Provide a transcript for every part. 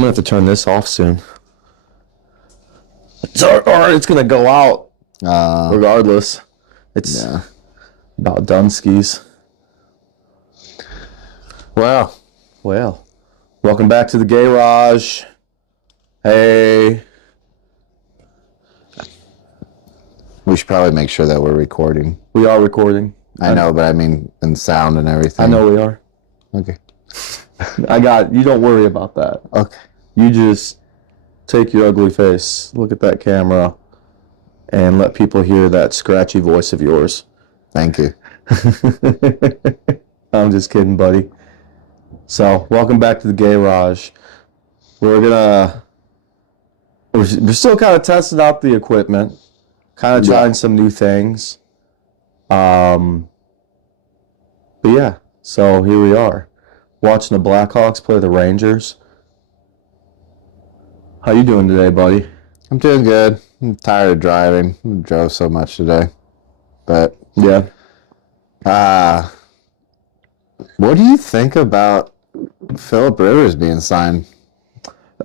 I'm going to have to turn this off soon. Or it's going to go out regardless. It's about Dunskies. Well, welcome back to the Gay Raj. Hey. We should probably make sure that we're recording. We are recording. I know, but I mean, in sound and everything. I know we are. Okay. You don't worry about that. Okay. You just take your ugly face, look at that camera, and let people hear that scratchy voice of yours. Thank you. I'm just kidding, buddy. So, welcome back to the Gay Raj. We're still kind of testing out the equipment, kind of trying some new things. But yeah, so here we are, watching the Blackhawks play the Rangers. How you doing today, buddy? I'm doing good. I'm tired of driving. I drove so much today. But yeah. What do you think about Philip Rivers being signed?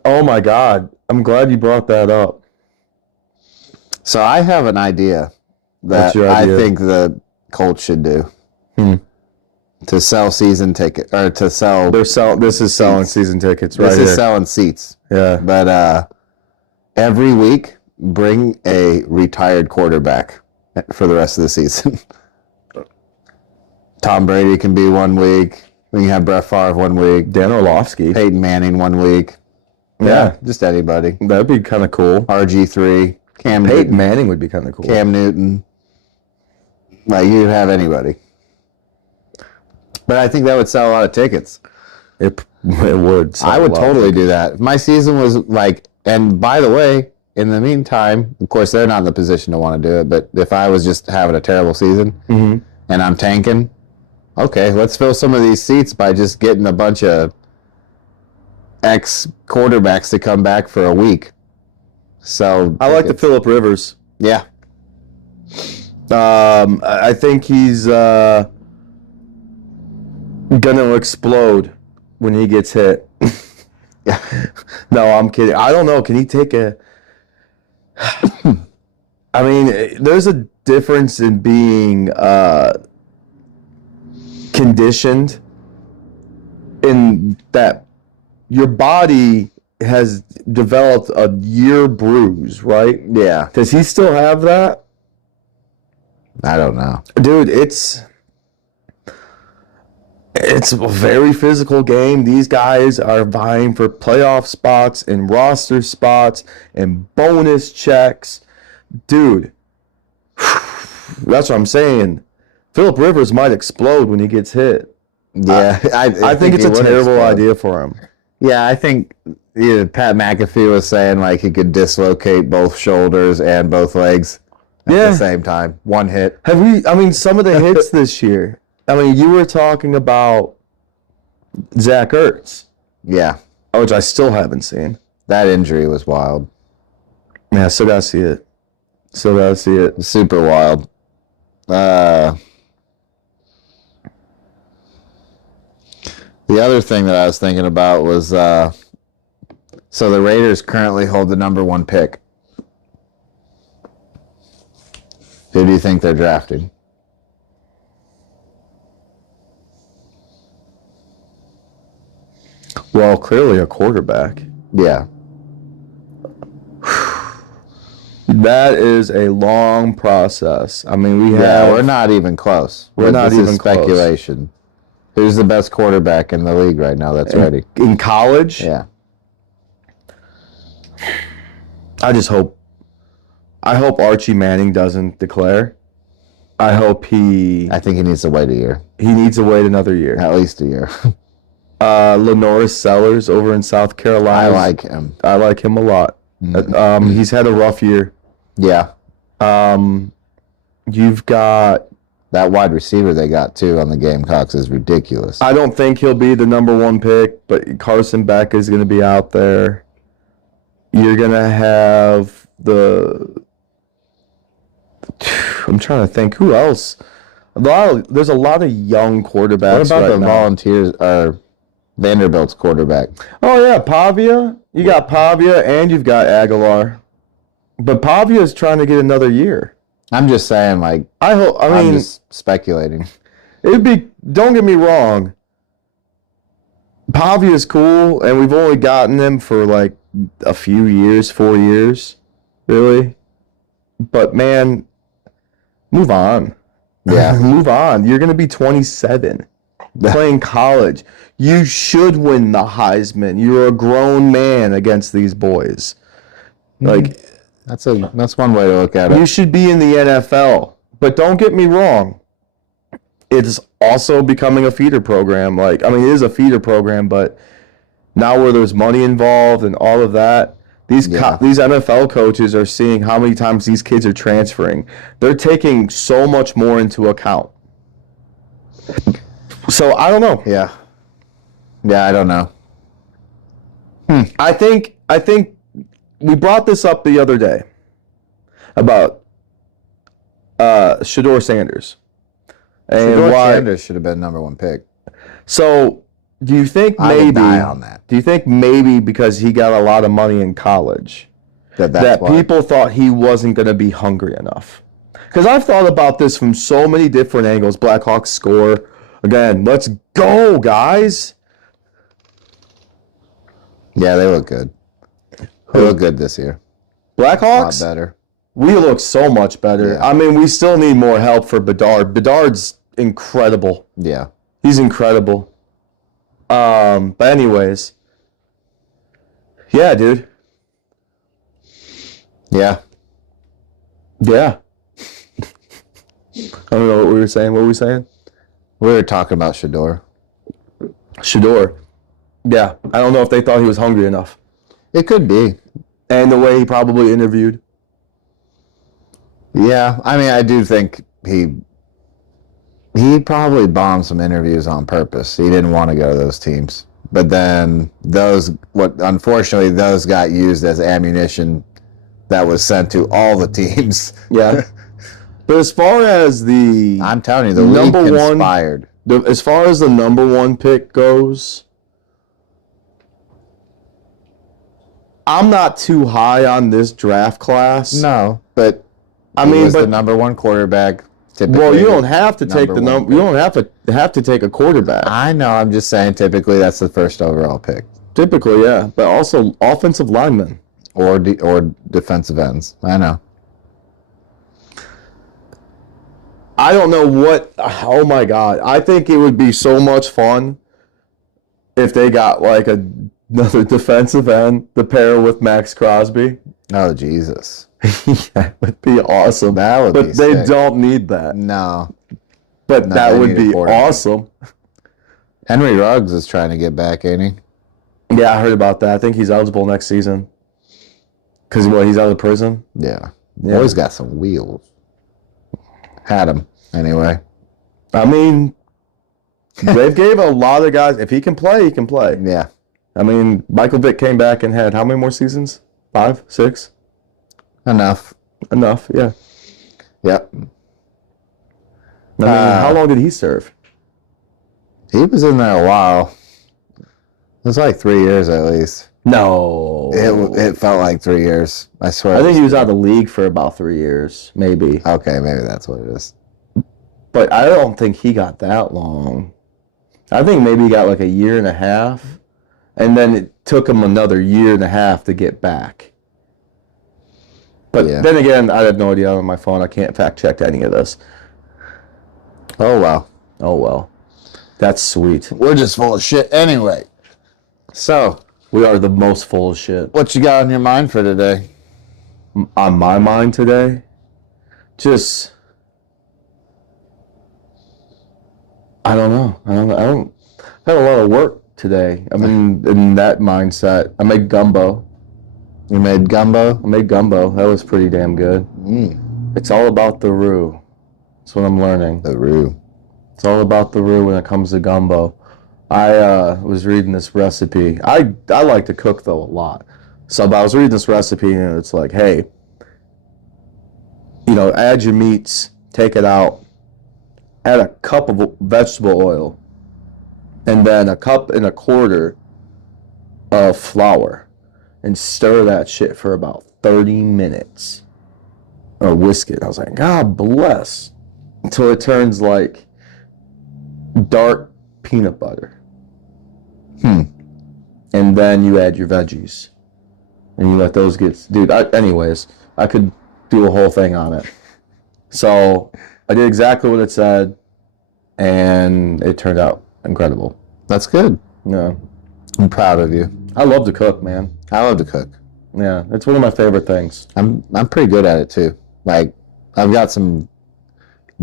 Oh my God. I'm glad you brought that up. So I have an idea that I think the Colts should do. To sell season tickets, or to sell... This is selling season tickets right here. This is selling seats. Yeah. But every week, bring a retired quarterback for the rest of the season. Tom Brady can be 1 week. We can have Brett Favre 1 week. Dan Orlovsky. Peyton Manning 1 week. Yeah, just anybody. That'd be kind of cool. RG3. Peyton Manning would be kind of cool. Cam Newton. Like, you could have anybody. But I think that would sell a lot of tickets. It would. I would totally do that. If my season was like, and by the way, in the meantime, of course, they're not in the position to want to do it, but if I was just having a terrible season and I'm tanking, okay, let's fill some of these seats by just getting a bunch of ex-quarterbacks to come back for a week. So I like the Philip Rivers. Yeah. I think he's gonna explode when he gets hit. No, I'm kidding. I don't know. Can he take a... I mean, there's a difference in being conditioned in that your body has developed a year bruise, right? Yeah. Does he still have that? I don't know. Dude, it's a very physical game. These guys are vying for playoff spots and roster spots and bonus checks. Dude, that's what I'm saying. Philip Rivers might explode when he gets hit. Yeah, I think it's a terrible idea for him. Yeah, I think Pat McAfee was saying like he could dislocate both shoulders and both legs at the same time. One hit. Some of the hits this year. I mean, you were talking about Zach Ertz. Yeah. Which I still haven't seen. That injury was wild. Yeah, still gotta see it. Super wild. The other thing that I was thinking about was, so the Raiders currently hold the number 1 pick. Who do you think they're drafting? Well, clearly a quarterback. Yeah. That is a long process. I mean, we're not even close. This is speculation. Who's the best quarterback in the league right now that's ready? In college? Yeah. I hope Archie Manning doesn't declare. I think he needs to wait a year. He needs to wait another year. At least a year. Lenoris Sellers over in South Carolina. I like him. I like him a lot. He's had a rough year. Yeah. You've got... That wide receiver they got, too, on the Gamecocks is ridiculous. I don't think he'll be the number 1 pick, but Carson Beck is going to be out there. You're going to have I'm trying to think. Who else? There's a lot of young quarterbacks. What about right the now. Volunteers? Vanderbilt's quarterback. Oh yeah, Pavia. You got Pavia and you've got Aguilar. But Pavia's trying to get another year. I'm just saying, like, I hope. I I'm mean, just speculating. it'd be. Don't get me wrong. Pavia's cool, and we've only gotten him for like a few years, 4 years, really. But man, move on. Yeah. Move on. You're gonna be 27, playing college. You should win the Heisman. You're a grown man against these boys. Like. That's one way to look at it. You should be in the NFL. But don't get me wrong. It's also becoming a feeder program. Like, I mean, it is a feeder program, but now where there's money involved and all of that, these NFL coaches are seeing how many times these kids are transferring. They're taking so much more into account. So, I don't know. Yeah. Yeah, I don't know. I think we brought this up the other day about Shedeur Sanders. And Shedeur why Sanders should have been number 1 pick. So, do you think I would maybe die on that. Do you think maybe because he got a lot of money in college that why? people thought he wasn't going to be hungry enough? Because I've thought about this from so many different angles. Blackhawks score again. Let's go, guys. Yeah, they look good. They look good this year. Blackhawks? A lot better. We look so much better. Yeah. I mean, we still need more help for Bedard. Bedard's incredible. Yeah. He's incredible. But anyways. Yeah, dude. Yeah. Yeah. I don't know what we were saying. What were we saying? We were talking about Shedeur. Shedeur. Yeah. I don't know if they thought he was hungry enough. It could be. And the way he probably interviewed. Yeah. I mean, I do think he probably bombed some interviews on purpose. He didn't want to go to those teams. But then unfortunately, those got used as ammunition that was sent to all the teams. Yeah. But as far as I'm telling you, the league conspired. As far as the number 1 pick goes, I'm not too high on this draft class. No, but I mean, the number 1 quarterback. Well, you don't have to take the number. You don't have to take a quarterback. I know. I'm just saying. Typically, that's the first overall pick. Typically, yeah, but also offensive linemen or defensive ends. I know. I don't know what. Oh my God! I think it would be so much fun if they got like another defensive end to pair with Max Crosby. Oh Jesus! That would be awesome. That would but be they sick. don't need that. No. But that would be awesome. Henry Ruggs is trying to get back, ain't he? Yeah, I heard about that. I think he's eligible next season. Because he's out of prison. Yeah. Boy's got some wheels. Had him anyway. I mean, they've gave a lot of guys. If he can play, he can play. Yeah. I mean, Michael Vick came back and had how many more seasons? 5, 6? Enough. Yeah. Yep. I mean, how long did he serve? He was in there a while. It was like 3 years at least. No. It felt like 3 years. I swear. I think he was out of the league for about 3 years, maybe. Okay, maybe that's what it is. But I don't think he got that long. I think maybe he got like a year and a half, and then it took him another year and a half to get back. But then again, I have no idea on my phone. I can't fact check any of this. Oh, well. Oh, well. That's sweet. We're just full of shit anyway. So, we are the most full of shit. What you got on your mind for today? On my mind today? Just... I don't know. I had a lot of work today. I mean, in that mindset. I made gumbo. You made gumbo? I made gumbo. That was pretty damn good. It's all about the roux. That's what I'm learning. The roux. It's all about the roux when it comes to gumbo. I was reading this recipe. I like to cook, though, a lot. So I was reading this recipe, and it's like, hey, add your meats, take it out, add a cup of vegetable oil, and then a cup and a quarter of flour, and stir that shit for about 30 minutes. Or whisk it. I was like, God bless. Until it turns like dark peanut butter. And then you add your veggies. And you let those get... Dude, anyways, I could do a whole thing on it. So I did exactly what it said, and it turned out incredible. That's good. Yeah. I'm proud of you. I love to cook, man. I love to cook. Yeah, it's one of my favorite things. I'm pretty good at it too. Like, I've got some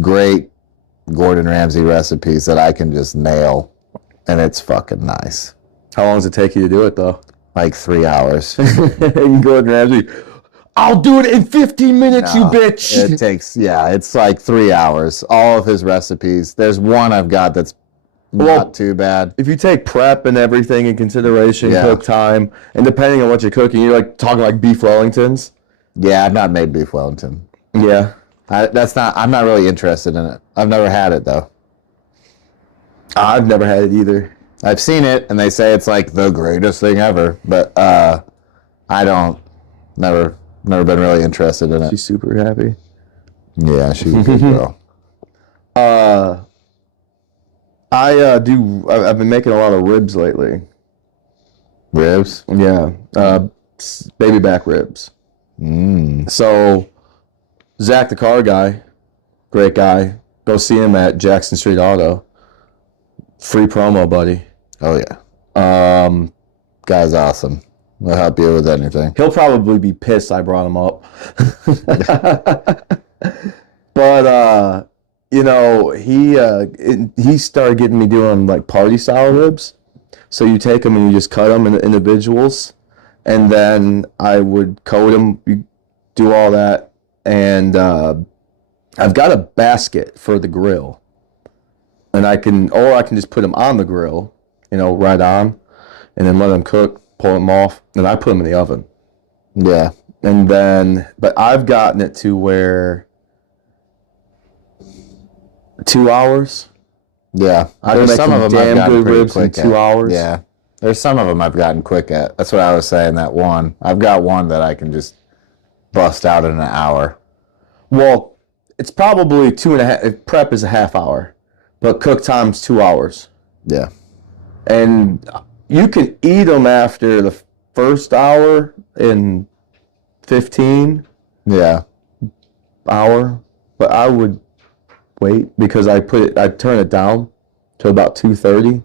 great Gordon Ramsay recipes that I can just nail, and it's fucking nice. How long does it take you to do it, though? Like 3 hours. You Gordon Ramsay, I'll do it in 15 minutes, you bitch. It takes, it's like 3 hours. All of his recipes. There's one I've got that's not too bad. If you take prep and everything in consideration, cook time, and depending on what you're cooking, you're like talking like beef Wellingtons. Yeah, I've not made beef Wellington. Yeah. I'm not really interested in it. I've never had it, though. I've never had it either. I've seen it, and they say it's like the greatest thing ever, but I don't. Never been really interested in it. She's super happy. Yeah, she's a good girl. I've been making a lot of ribs lately. Ribs? Yeah. Baby back ribs. So, Zach, the car guy, great guy. Go see him at Jackson Street Auto. Free promo, buddy. Oh, yeah. Guy's awesome. He'll help you with anything. He'll probably be pissed I brought him up. But, he started getting me doing, like, party-style ribs. So you take them and you just cut them into individuals. And then I would coat them, do all that. And I've got a basket for the grill. And I can just put them on the grill, right on, and then let them cook, pull them off, and I put them in the oven. Yeah. And then, but I've gotten it to where 2 hours. Yeah. I can make some damn good ribs in 2 hours. Yeah. There's some of them I've gotten quick at. That's what I was saying, that one. I've got one that I can just bust out in an hour. Well, it's probably 2.5. Prep is a half hour, but cook time's 2 hours. Yeah. And you can eat them after the first hour in 15. Yeah. Hour, but I would wait because I turn it down to about 2:30,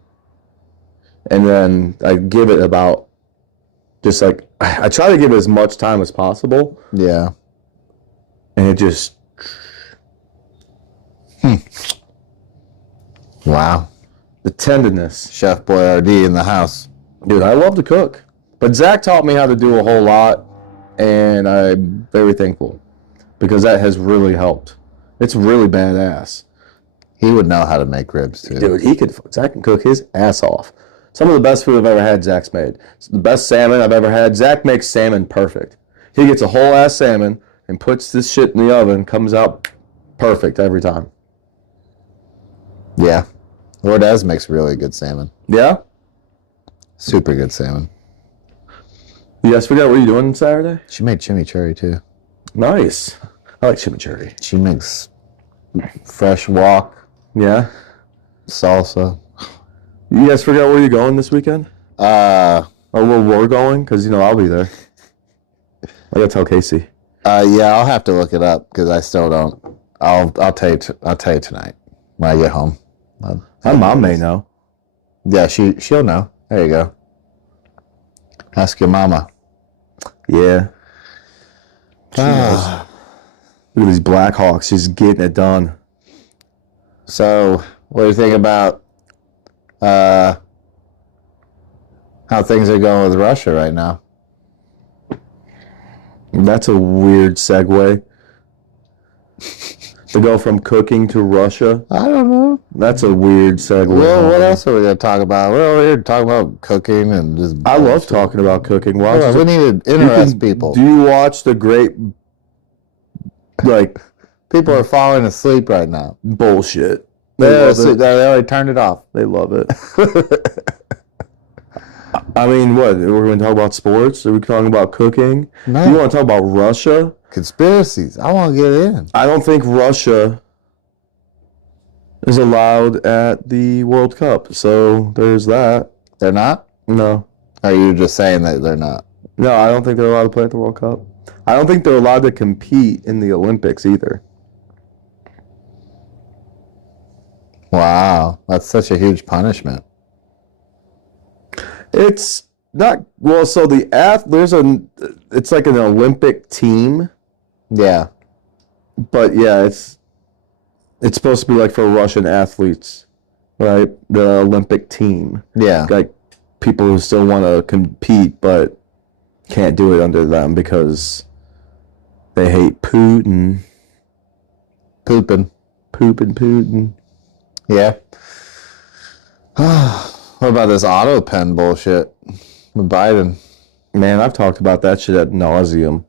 and then I give it about just like I try to give it as much time as possible. Yeah. And it just Wow. the tenderness. Chef Boyardee in the house. Dude, I love to cook. But Zach taught me how to do a whole lot, and I'm very thankful because that has really helped. It's really badass. He would know how to make ribs, too. Dude, Zach can cook his ass off. Some of the best food I've ever had, Zach's made. It's the best salmon I've ever had. Zach makes salmon perfect. He gets a whole ass salmon and puts this shit in the oven, comes out perfect every time. Yeah. Lourdes makes really good salmon. Yeah? Super good salmon. You guys forgot what you're doing Saturday? She made chimichurri, too. Nice. I like chimichurri. She makes fresh wok. Yeah? Salsa. You guys forgot where you're going this weekend? Or where we're going? Because, I'll be there. I gotta tell Casey. Yeah, I'll have to look it up because I still don't. I'll tell you tonight when I get home. My mom may know. Yeah, she'll know. There you go. Ask your mama. Yeah. She knows. Look at these Blackhawks just getting it done. So, what do you think about how things are going with Russia right now? That's a weird segue. To go from cooking to Russia? I don't know. That's a weird segue. Well, what else are we going to talk about? We're over here talking about cooking and just... I love talking about cooking. We need to interest people. Do you watch the great, People are falling asleep right now. bullshit? They already turned it off. They love it. I mean, what? We're going to talk about sports? Are we talking about cooking? No. You want to talk about Russia? Conspiracies. I want to get in. I don't think Russia is allowed at the World Cup. So there's that. They're not? No. Are you just saying that they're not? No, I don't think they're allowed to play at the World Cup. I don't think they're allowed to compete in the Olympics either. Wow. That's such a huge punishment. It's not well. So it's like an Olympic team, Yeah. but yeah, it's supposed to be like for Russian athletes, right? The Olympic team, Yeah. like people who still want to compete but can't do it under them because they hate Putin. Pooping. Putin. Yeah. What about this auto pen bullshit with Biden? Man, I've talked about that shit ad nauseum.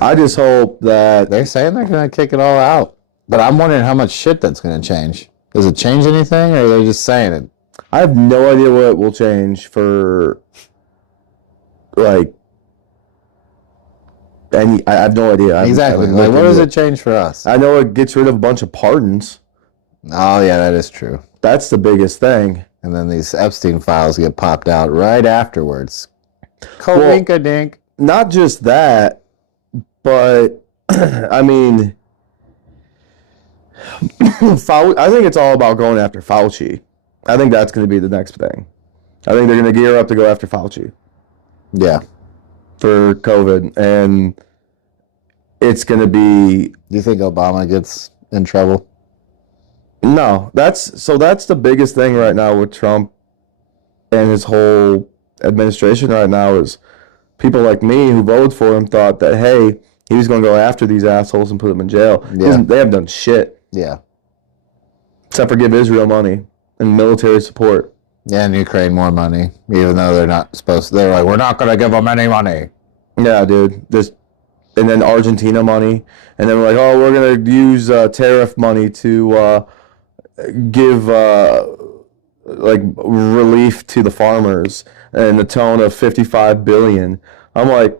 I just hope that They're saying they're going to kick it all out. But I'm wondering how much shit that's going to change. Does it change anything, or are they just saying it? I have no idea what will change for, like, I have no idea. Exactly. Like, what does it change for us? I know it gets rid of a bunch of pardons. Oh, yeah, that is true. That's the biggest thing. And then these Epstein files get popped out right afterwards. Well, Dink. not just that, but, I mean, I think it's all about going after Fauci. I think that's going to be the next thing. I think they're going to gear up to go after Fauci. Yeah. For COVID, and it's going to be... Do you think Obama gets in trouble? No, that's the biggest thing right now with Trump and his whole administration right now is people like me who voted for him thought that, hey, he was going to go after these assholes and put them in jail. Yeah. They haven't done shit. Yeah. Except for give Israel money and military support. Yeah, and Ukraine more money, even though they're not supposed to. They're like, we're not going to give them any money. Yeah, dude. And then Argentina money. And then we're like, oh, we're going to use tariff money to give like relief to the farmers in the tone of $55 billion. I'm like,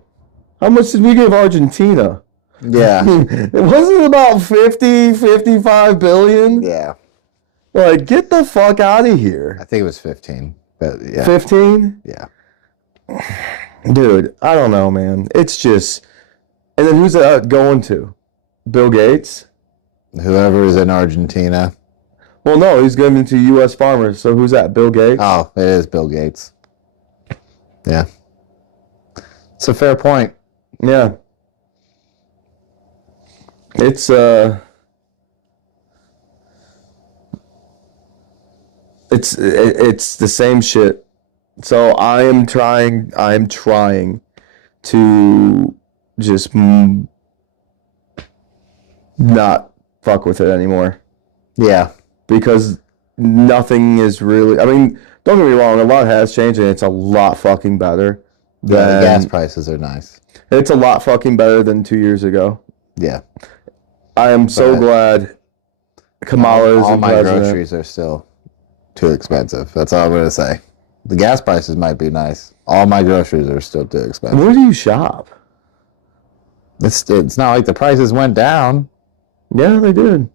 how much did we give Argentina? Yeah. It wasn't about 55 billion. Yeah. Like, get the fuck out of here. I think it was 15. But yeah. 15? Yeah. Dude, I don't know, man. It's just... And then who's that going to? Bill Gates? Whoever is in Argentina. Well, no, he's going to U.S. farmers. So who's that? Bill Gates? Oh, it is Bill Gates. Yeah. It's a fair point. Yeah. It's it's the same shit. So I am trying to just not fuck with it anymore. Yeah. Because nothing is really, I mean, don't get me wrong, a lot has changed and it's a lot fucking better. Yeah, the gas prices are nice. It's a lot fucking better than 2 years ago. Yeah. I am so glad Kamala is all the my president. groceries are still too expensive. That's all I'm going to say. The gas prices might be nice. All my groceries are still too expensive. Where do you shop? It's not like the prices went down. Yeah, they did.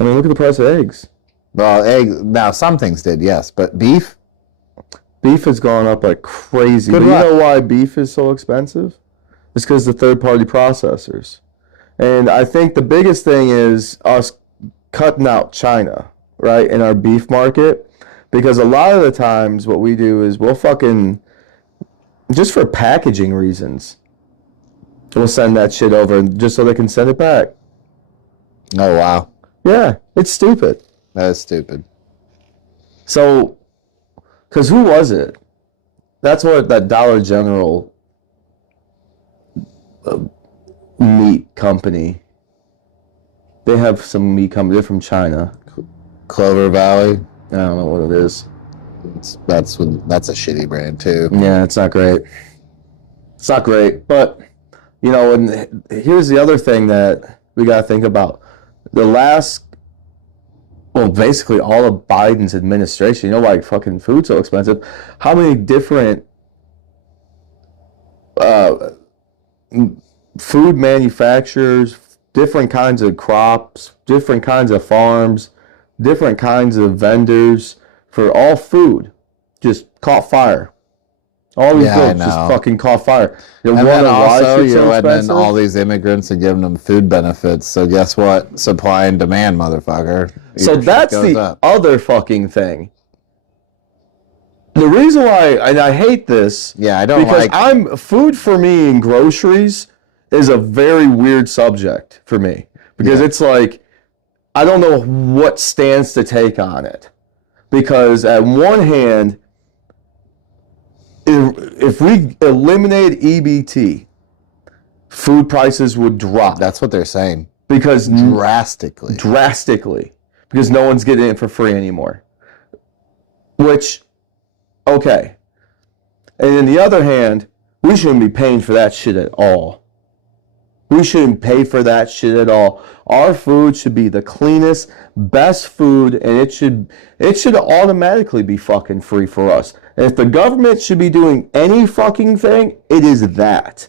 I mean, look at the price of eggs. Well, now some things did, yes, but beef? Beef has gone up like crazy. Good But luck. you know why beef is so expensive? It's because the third-party processors. And I think the biggest thing is us cutting out China, right, in our beef market. Because a lot of the times what we do is we'll fucking, just for packaging reasons, we'll send that shit over just so they can send it back. Oh, wow. Yeah, it's stupid. That is stupid. So, because who was it? That's what that Dollar General meat company. They have some meat company. They're from China. Clover Valley? I don't know what it is. That's a shitty brand, too. Yeah, it's not great. It's not great. But, you know, and here's the other thing that we got to think about. the last, well, basically all of Biden's administration, you know why fucking food's so expensive? How many different food manufacturers, different kinds of crops, different kinds of farms, different kinds of vendors for all food just caught fire. All these buildings just fucking caught fire. And then also you're letting in all these immigrants and giving them food benefits. So guess what? Supply and demand, motherfucker. So that's the other fucking thing. The reason why, and I hate this, because food for me and groceries is a very weird subject for me. Because it's like, I don't know what stance to take on it. Because at one hand, if we eliminate EBT, food prices would drop. That's what they're saying. Because drastically. Because no one's getting it for free anymore. Which, okay. And on the other hand, we shouldn't be paying for that shit at all. We shouldn't pay for that shit at all. Our food should be the cleanest, best food, and it should automatically be fucking free for us. And if the government should be doing any fucking thing, it is that.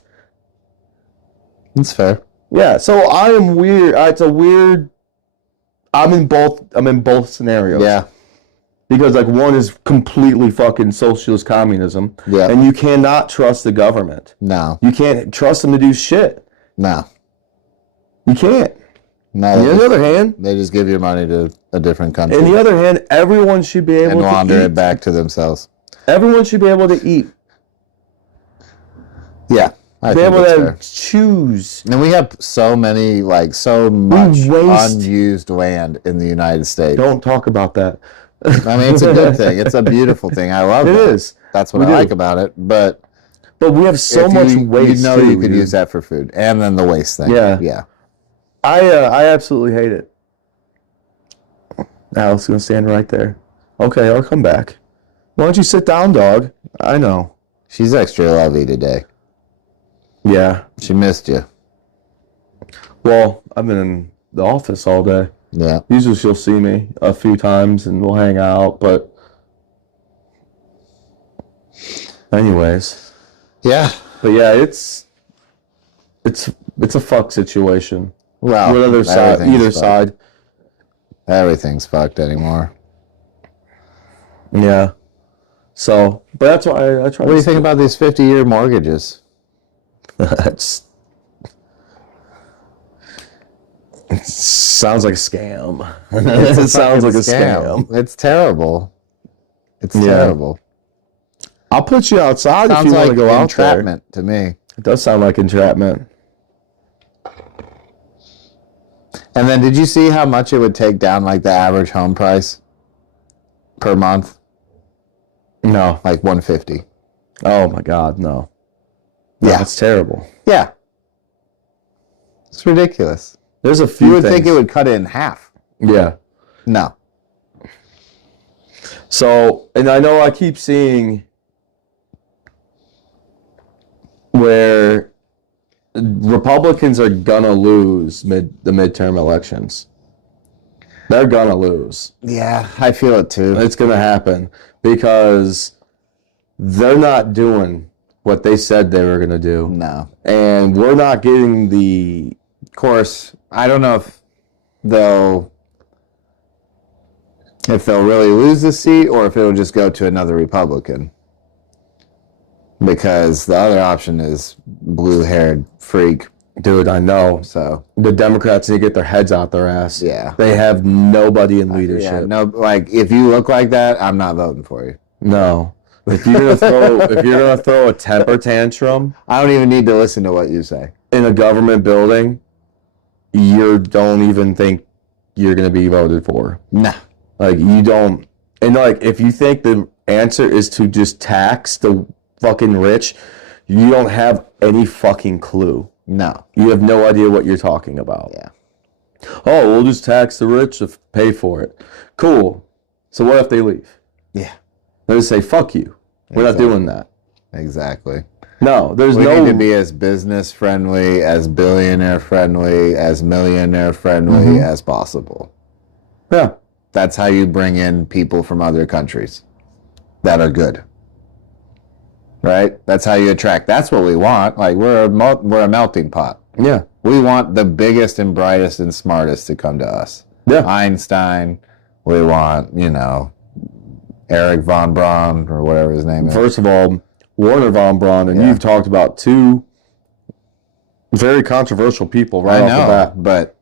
That's fair. Yeah, so I am weird. It's a weird. I'm in both scenarios. Yeah. Because like one is completely fucking socialist communism. Yeah. And you cannot trust the government. No. You can't trust them to do shit. No. You can't. No. On the other hand, they just give your money to a different country. On the other hand, everyone should be able to eat. And launder it back to themselves. Everyone should be able to eat. Yeah. Be able to choose. And we have so much unused land in the United States. Don't talk about that. I mean, it's a good thing. It's a beautiful thing. I love it. It is. That's what I like about it. But we have so much waste. You know, you could use that for food, and then the waste thing. Yeah. I absolutely hate it. Alex is gonna stand right there. Okay, I'll come back. Why don't you sit down, dog? I know. She's extra lovey today. Yeah. She missed you. Well, I've been in the office all day. Yeah. Usually she'll see me a few times and we'll hang out, but anyways. Yeah. But yeah, it's a fuck situation. Well, either side. Everything's fucked anymore. Yeah. So, but that's why I try. What do you think about these 50-year mortgages? It sounds like a scam. It sounds like a scam. It's terrible. It's terrible. I'll put you outside if you want to go out there. Entrapment to me. It does sound like entrapment. And then did you see how much it would take down like the average home price per month? No. Like $150. Oh my God, no. Yeah. That's terrible. Yeah. It's ridiculous. There's a few You would think it would cut it in half. Yeah. No. So, and I know I keep seeing where Republicans are gonna lose the midterm elections. They're gonna lose. Yeah, I feel it too. It's gonna happen because they're not doing what they said they were gonna do. No. And we're not getting the... Of course, I don't know if they'll really lose the seat or if it'll just go to another Republican. Because the other option is blue-haired freak. Dude, I know. So the Democrats need to get their heads out their ass. Yeah. They have nobody in leadership. Yeah, no, like if you look like that, I'm not voting for you. No. If you're gonna throw a temper tantrum, I don't even need to listen to what you say. In a government building, you don't even think you're gonna be voted for. Nah. Like you don't, and like if you think the answer is to just tax the fucking rich, you don't have any fucking clue. No. You have no idea what you're talking about. Yeah. Oh, we'll just tax the rich to pay for it. Cool. So what if they leave? Yeah. They just say, fuck you. We're not doing that. exactly. No, there's We no... need to be as business friendly, as billionaire friendly, as millionaire friendly as possible. Yeah. That's how you bring in people from other countries that are good. Right? That's how you attract. That's what we want. Like, we're a melting pot. Yeah. We want the biggest and brightest and smartest to come to us. Yeah. Einstein. We want, Eric von Braun or whatever his name is. First of all, Warner von Braun, and you've talked about two very controversial people right off the bat. But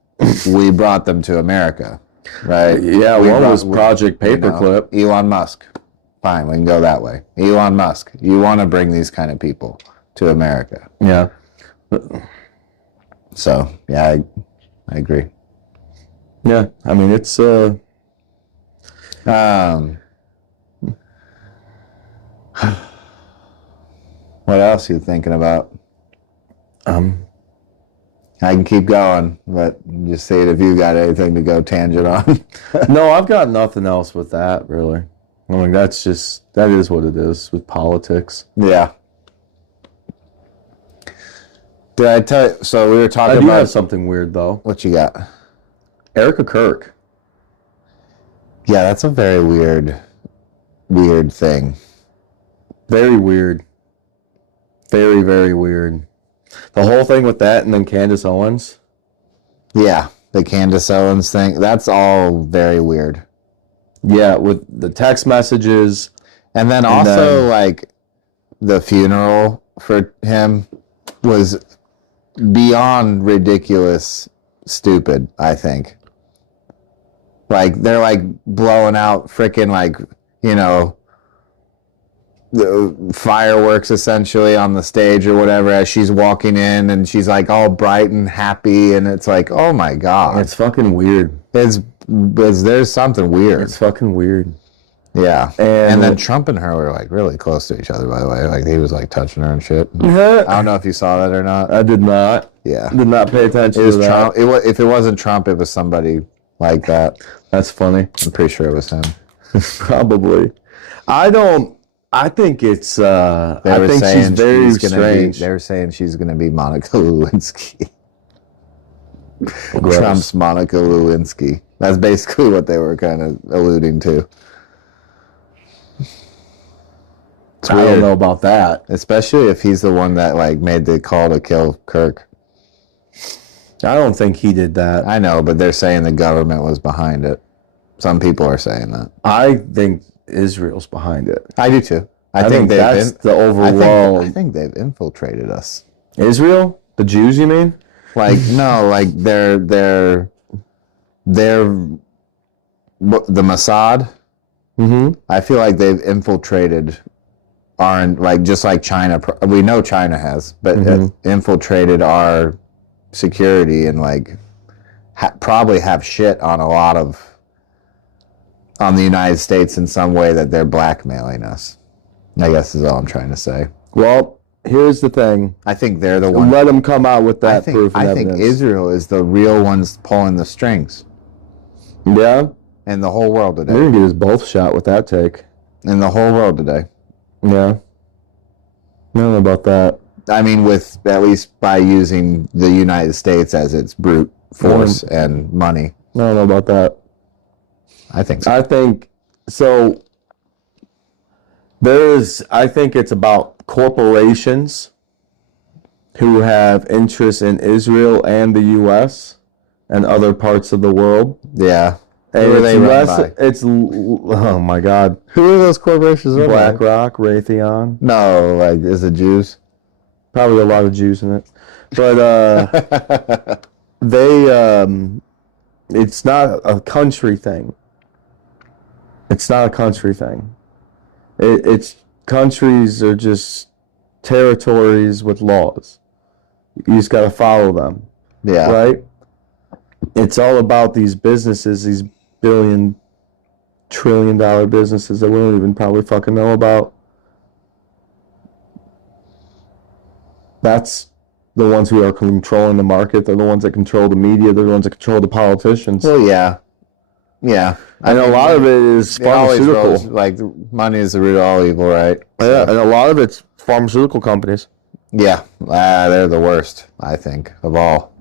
we brought them to America, right? Yeah, one was Project Paperclip. Elon Musk. Fine, we can go that way. Elon Musk. You want to bring these kind of people to America. Yeah. So, yeah, I agree. Yeah, I mean, it's... What else are you thinking about? I can keep going, but just see it if you got anything to go tangent on. No, I've got nothing else with that, really. I mean, that is what it is with politics. Yeah. Did I tell you? So we were talking I do about have something weird, though. What you got? Erica Kirk. Yeah, that's a very weird thing. Very weird. Very, very weird. The whole thing with that and then Candace Owens. Yeah, the Candace Owens thing. That's all very weird. Yeah, with the text messages. And then like, the funeral for him was beyond ridiculous stupid, I think. Like, they're, like, blowing out freaking, like, the fireworks essentially on the stage or whatever as she's walking in, and she's like all bright and happy, and it's like, oh my god, It's fucking weird. There's something weird. It's fucking weird. Yeah. And then Trump and her were like really close to each other, by the way. Like, he was like touching her and shit. I don't know if you saw that or not. I did not. Yeah. Did not pay attention It was to that. Trump. If it wasn't Trump, it was somebody like that. That's funny. I'm pretty sure it was him. Probably. I think it's I think she's very strange. They were saying she's gonna be Monica Lewinsky. Gross. Trump's Monica Lewinsky. That's basically what they were kind of alluding to. I don't know about that. Especially if he's the one that like made the call to kill Kirk. I don't think he did that. I know, but they're saying the government was behind it. Some people are saying that. I think Israel's behind it. I do too. I think that's the overall... I think they've infiltrated us. Israel? The Jews, you mean? Like, no, like they're the Mossad. Mm-hmm. I feel like they've infiltrated our, like, just like China. We know China has, but infiltrated our security and like probably have shit on the United States in some way that they're blackmailing us. I guess is all I'm trying to say. Well, here's the thing. I think they're the one. Let them come out with that proof and evidence. I think Israel is the real ones pulling the strings. Yeah? In the whole world today. We're going to get us both shot with that take. In the whole world today. Yeah. I don't know about that. I mean, with at least by using the United States as its brute force and money. I don't know about that. I think so. I think so. I think it's about corporations who have interests in Israel and the U.S. and other parts of the world. Yeah. And who are they run by? Oh my God. Who are those corporations run by? BlackRock, Raytheon. No, like, is it Jews? Probably a lot of Jews in it. But it's not a country thing. It's not a country thing. It's countries are just territories with laws. You just got to follow them. Yeah. Right? It's all about these businesses, these billion, trillion-dollar businesses that we don't even probably fucking know about. That's the ones who are controlling the market. They're the ones that control the media. They're the ones that control the politicians. Well, yeah. Yeah. And a lot of it is pharmaceutical. Like, money is the root of all evil, right? Yeah, and a lot of it's pharmaceutical companies. Yeah. They're the worst, I think, of all.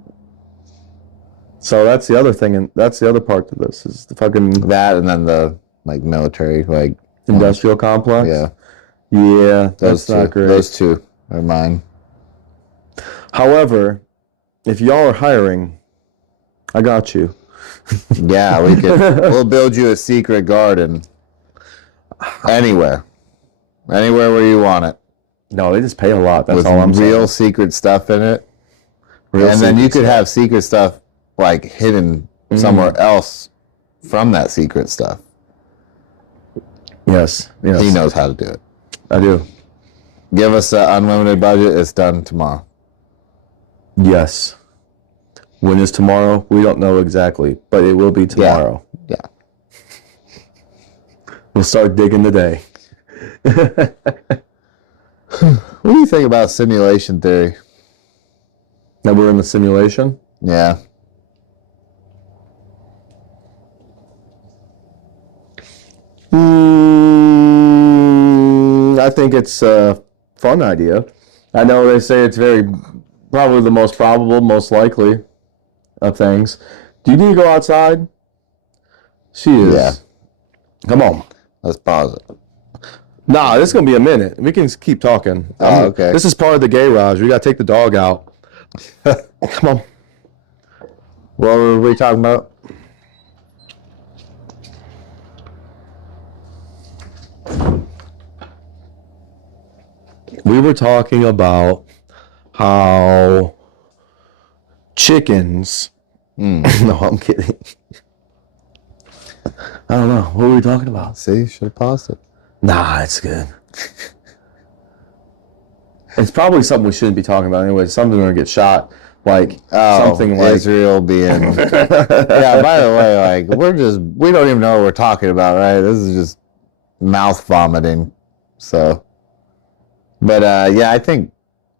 So that's the other thing, and that's the other part to this is the fucking that, and then the like military, like industrial complex. Yeah, that's not great. Those two are mine. However, if y'all are hiring, I got you. Yeah, we'll build you a secret garden anywhere where you want it. No, they just pay a lot. That's with all I'm saying. Real secret stuff in it, and then you could have secret stuff like hidden somewhere else from that secret stuff. Yes. He knows how to do it. I do. Give us an unlimited budget. It's done tomorrow. Yes. When is tomorrow? We don't know exactly, but it will be tomorrow. Yeah. We'll start digging today. What do you think about simulation theory? That we're in the simulation? Yeah. I think it's a fun idea. I know they say it's probably the most probable, most likely of things. Do you need to go outside? She is. Yeah. Come on. Let's pause it. Nah, this is going to be a minute. We can keep talking. Oh, okay. This is part of the Gay Raj. We got to take the dog out. Come on. What were we talking about? We were talking about how chickens. No, I'm kidding. I don't know. What were we talking about? See, should have paused it. Nah, it's good. It's probably something we shouldn't be talking about anyway. Something going to get shot. Like, something like Israel being. Yeah, by the way, like, we don't even know what we're talking about, right? This is just mouth vomiting. So. But, yeah, I think.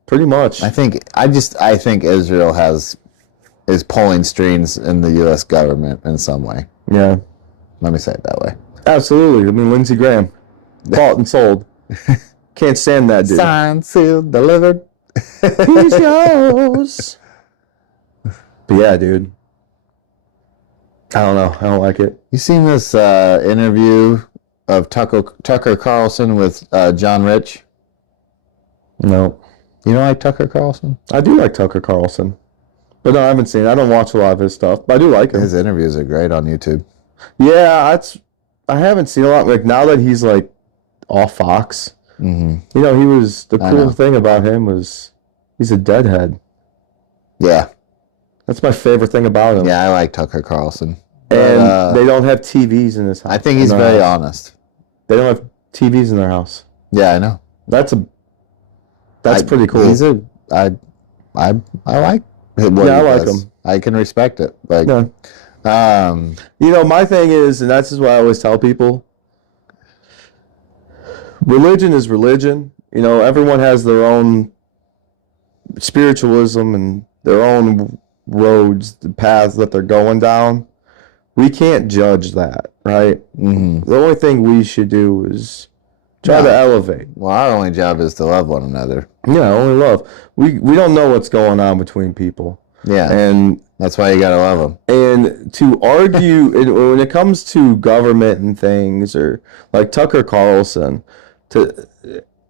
Pretty much. I think Israel is pulling strings in the U.S. government in some way. Yeah. Let me say it that way. Absolutely. I mean, Lindsey Graham. Bought and sold. Can't stand that dude. Signed, sealed, delivered. He's yours. But yeah, dude. I don't know. I don't like it. You seen this interview of Tucker Carlson with John Rich? No. You don't like Tucker Carlson? I do like Tucker Carlson. But no, I haven't seen it. I don't watch a lot of his stuff. But I do like him. His interviews are great on YouTube. Yeah, I haven't seen a lot. Like, now that he's, like, off Fox. Mm-hmm. You know, he was... The cool thing about him was he's a deadhead. Yeah. That's my favorite thing about him. Yeah, I like Tucker Carlson. And they don't have TVs in his house. I think he's very honest. They don't have TVs in their house. Yeah, I know. That's pretty cool. I like what yeah, I he like does. him. I can respect it. Like, yeah. You know, my thing is, and that's just what I always tell people, religion is religion. You know, everyone has their own spiritualism and their own roads, the paths that they're going down. We can't judge that, right? Mm-hmm. The only thing we should do is try to elevate. Well, our only job is to love one another. Yeah, only love. We don't know what's going on between people. Yeah, and that's why you gotta love them. And to argue when it comes to government and things, or like Tucker Carlson, to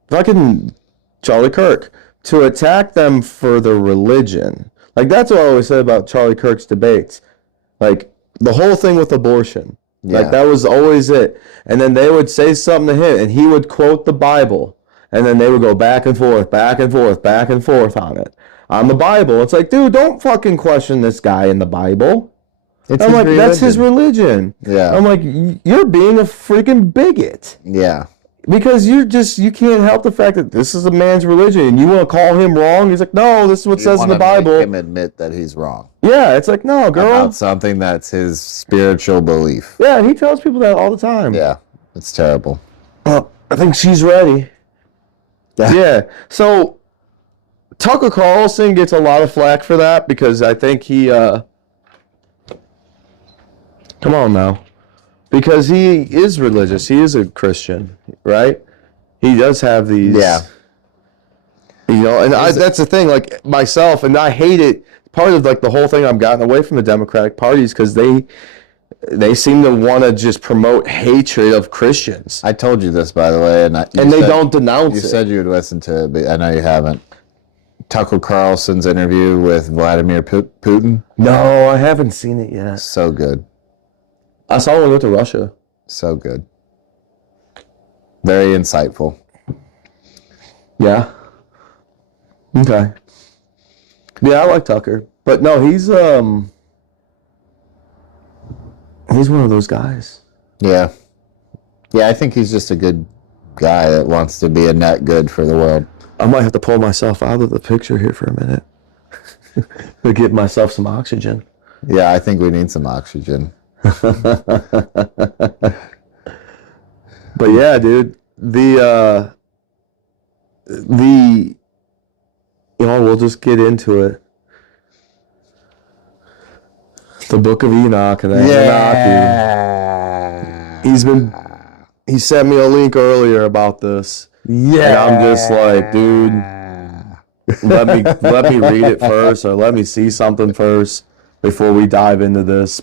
fucking Charlie Kirk, to attack them for their religion, like that's what I always said about Charlie Kirk's debates, like the whole thing with abortion. Yeah. Like that was always it. And then they would say something to him, and he would quote the Bible, and then they would go back and forth, back and forth, back and forth on it. On the Bible. It's like, dude, don't fucking question this guy in the Bible. I'm like, that's his religion. Yeah. I'm like, you're being a freaking bigot. Yeah. Because you can't help the fact that this is a man's religion, and you want to call him wrong. He's like, no, this is what says in the Bible. Make him admit that he's wrong. Yeah, it's like, no, girl. About something that's his spiritual belief. Yeah, and he tells people that all the time. Yeah, it's terrible. Well, I think she's ready. Yeah. So Tucker Carlson gets a lot of flack for that because I think he come on now. Because he is religious. He is a Christian, right? He does have these. Yeah. You know, and that's the thing, like myself, and I hate it. Part of like the whole thing I've gotten away from the Democratic Party is because they seem to want to just promote hatred of Christians. I told you this, by the way, and they don't denounce it. You said you would listen to it, but I know you haven't. Tucker Carlson's interview with Vladimir Putin. No, I haven't seen it yet. So good. I saw one with Russia. So good. Very insightful. Yeah. Okay. Yeah, I like Tucker. But no, he's one of those guys. Yeah. Yeah, I think he's just a good guy that wants to be a net good for the world. I might have to pull myself out of the picture here for a minute to give myself some oxygen. Yeah, I think we need some oxygen. But yeah, dude, the we'll just get into it. The Book of Enoch and the Anunnaki. He sent me a link earlier about this. Yeah. And I'm just like, dude, let me read it first, or let me see something first before we dive into this.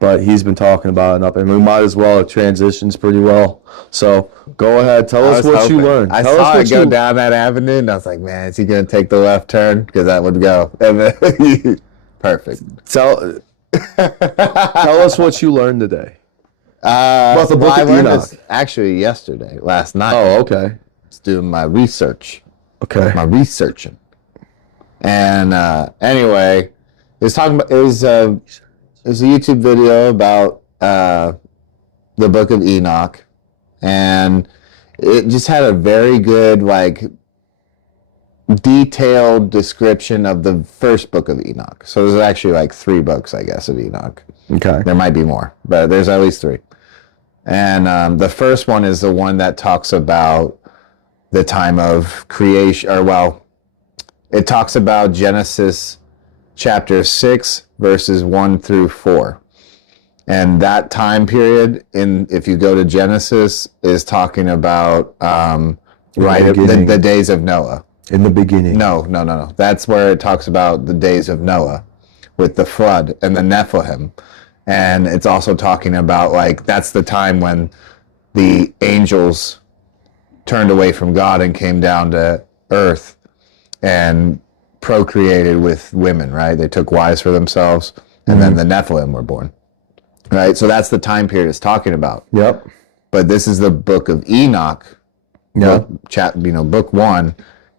But he's been talking about it enough, and we might as well. It transitions pretty well. So go ahead, tell us what you learned. I saw it go down that avenue, and I was like, man, is he going to take the left turn? Because that would go. Perfect. Tell us what you learned today. About the Book of Enoch. Actually, last night. Oh, okay. I was doing my research. Okay. My researching. And anyway, it was a YouTube video about the Book of Enoch, and it just had a very good, like, detailed description of the first book of Enoch. So there's actually like 3 books, I guess, of Enoch. Okay. There might be more, but there's at least 3. And the first one is the one that talks about the time of creation, it talks about Genesis chapter 6, verses 1 through 4. And that time period, if you go to Genesis, is talking about the days of Noah. In the beginning. No. That's where it talks about the days of Noah with the flood and the Nephilim. And it's also talking about, like, that's the time when the angels turned away from God and came down to earth and procreated with women, right? They took wives for themselves, and then the Nephilim were born, right? So that's the time period it's talking about. Yep. But this is the Book of Enoch, Yep. book 1,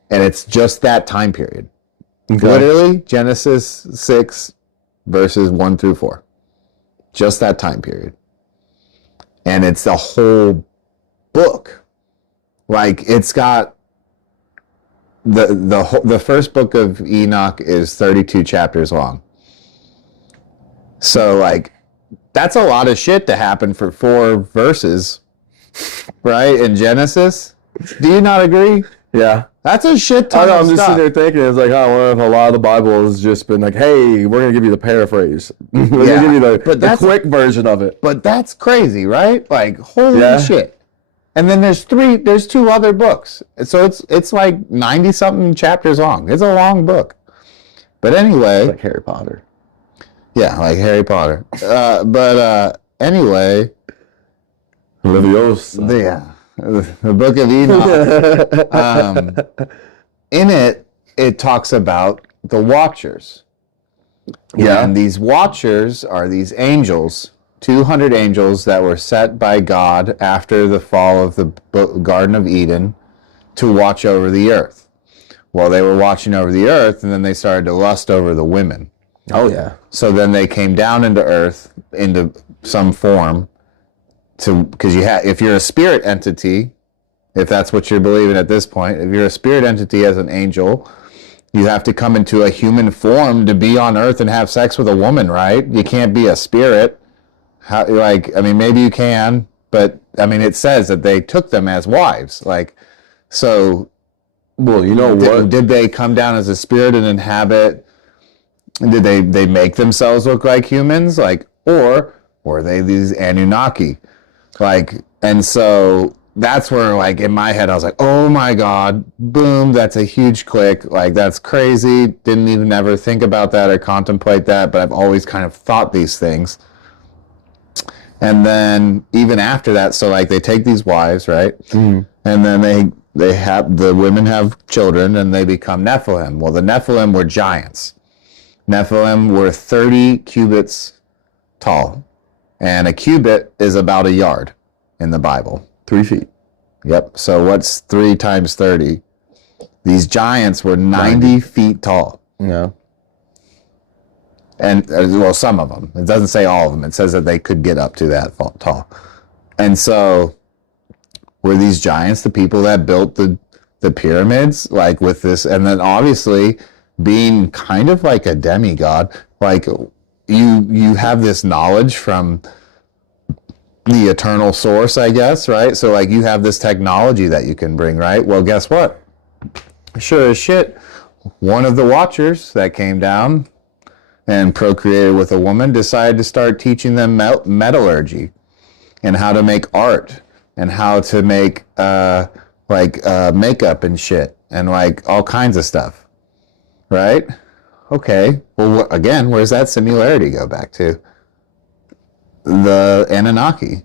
and it's just that time period. Okay. Literally, Genesis 6, verses 1 through 4. Just that time period. And it's the whole book. Like, it's got the first book of Enoch is 32 chapters long. So, like, that's a lot of shit to happen for 4 verses, right? In Genesis. Do you not agree? Yeah. That's a shit ton of I'm just stuff. sitting there thinking, it's like, I wonder if a lot of the Bible has just been like, hey, we're going to give you the paraphrase. We're going to give you the quick version of it. But that's crazy, right? Like, holy shit. And then there's 2 other books. So it's like 90-something chapters long. It's a long book. But anyway. Like Harry Potter. Yeah, like Harry Potter. Anyway. Leviosa. The Book of Enoch. In it talks about the Watchers. Yeah. And these Watchers are these angels, 200 angels that were set by God after the fall of the Garden of Eden to watch over the earth. Well, they were watching over the earth, and then they started to lust over the women. Oh, yeah. So then they came down into earth, into some form, because if you're a spirit entity, if that's what you're believing at this point, if you're a spirit entity as an angel, you have to come into a human form to be on earth and have sex with a woman, right? You can't be a spirit. Maybe you can, but it says that they took them as wives. So, well, you know what? Did they come down as a spirit and inhabit? Did they make themselves look like humans? Or Or are they these Anunnaki? Like, and so that's where, like, in my head, I was like, oh my God, boom, that's a huge click. Like, that's crazy. Didn't even ever think about that or contemplate that, but I've always kind of thought these things. And then even after that, so like they take these wives, right? And then they have, the women have children and they become Nephilim. Well, the Nephilim were giants. Nephilim were 30 cubits tall. And a cubit is about a yard in the Bible. 3 feet. Yep. So what's 3 times 30? These giants were 90 feet tall. Yeah. And, well, some of them. It doesn't say all of them. It says that they could get up to that tall. And so were these giants the people that built the pyramids? Like with this, and then obviously being kind of like a demigod, like you have this knowledge from the eternal source, I guess, right? So like you have this technology that you can bring, right? Well, guess what? Sure as shit, one of the watchers that came down and procreated with a woman decided to start teaching them metallurgy and how to make art and how to make makeup and shit and like all kinds of stuff, right? Okay, well, again, where's that similarity go back to? The Anunnaki,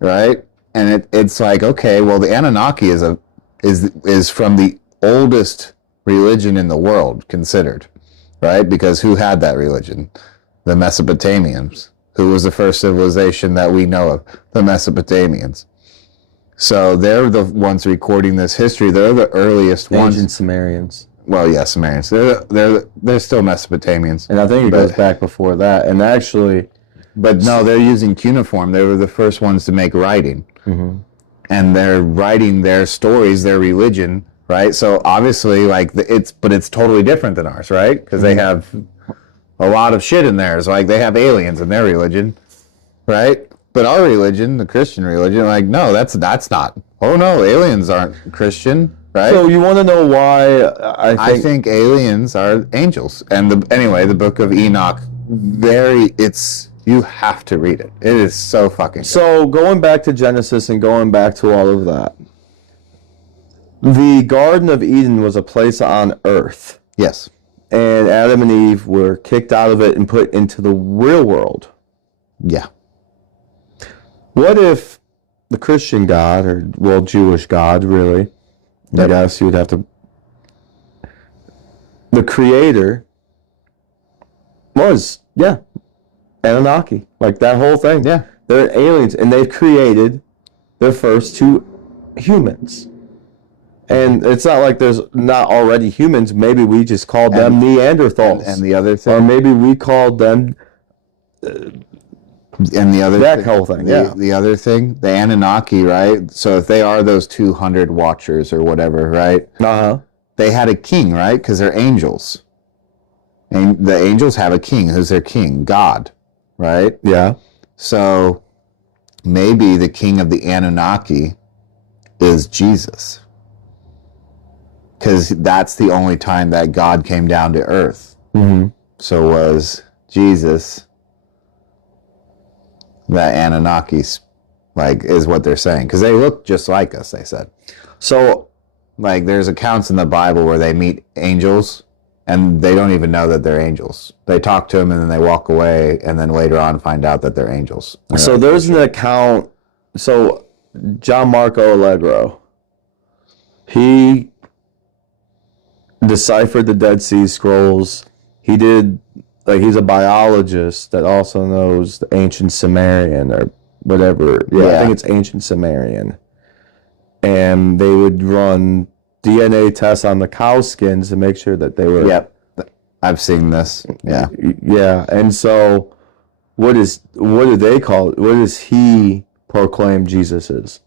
right? And it's like, okay, well, the Anunnaki is from the oldest religion in the world considered, right? Because who had that religion? The Mesopotamians. Who was the first civilization that we know of? The Mesopotamians. So they're the ones recording this history. They're the earliest ones. Ancient Sumerians. Well, yeah, Sumerians. They're still Mesopotamians. And I think it goes back before that. And actually... But no, they're using cuneiform. They were the first ones to make writing. And they're writing their stories, their religion, right? So obviously, like, it's totally different than ours, right? Because they have a lot of shit in theirs. Like, they have aliens in their religion, right? But our religion, the Christian religion, like, no, that's not. Oh, no, aliens aren't Christian, right? So you want to know why I think aliens are angels. And the book of Enoch, you have to read it. It is so fucking good. So going back to Genesis and going back to all of that, the Garden of Eden was a place on earth. Yes. And Adam and Eve were kicked out of it and put into the real world. Yeah. What if the Christian God, or, well, Jewish God, really, I guess you would have to... The creator was, Anunnaki. Like that whole thing. Yeah. They're aliens, and they've created their first 2 humans. And it's not like there's not already humans. Maybe we just called them Neanderthals. And the other thing... Or maybe we called them... And the other that whole thing, the other thing, the Anunnaki, right? So if they are those 200 watchers or whatever, right? They had a king, right? Because they're angels. And the angels have a king. Who's their king? God, right? Yeah. So maybe the king of the Anunnaki is Jesus. Because that's the only time that God came down to earth. So was Jesus... that Anunnakis, like, is what they're saying. Because they look just like us, they said. So, like, there's accounts in the Bible where they meet angels, and they don't even know that they're angels. They talk to them, and then they walk away, and then later on find out that they're angels. So there's an account, so John Marco Allegro, he deciphered the Dead Sea Scrolls. He did... Like, he's a biologist that also knows the ancient Sumerian or whatever. I think it's ancient Sumerian. And they would run DNA tests on the cow skins to make sure that they were... Yep. I've seen this. Yeah. Yeah. And so what do they call it? What does he proclaim Jesus is?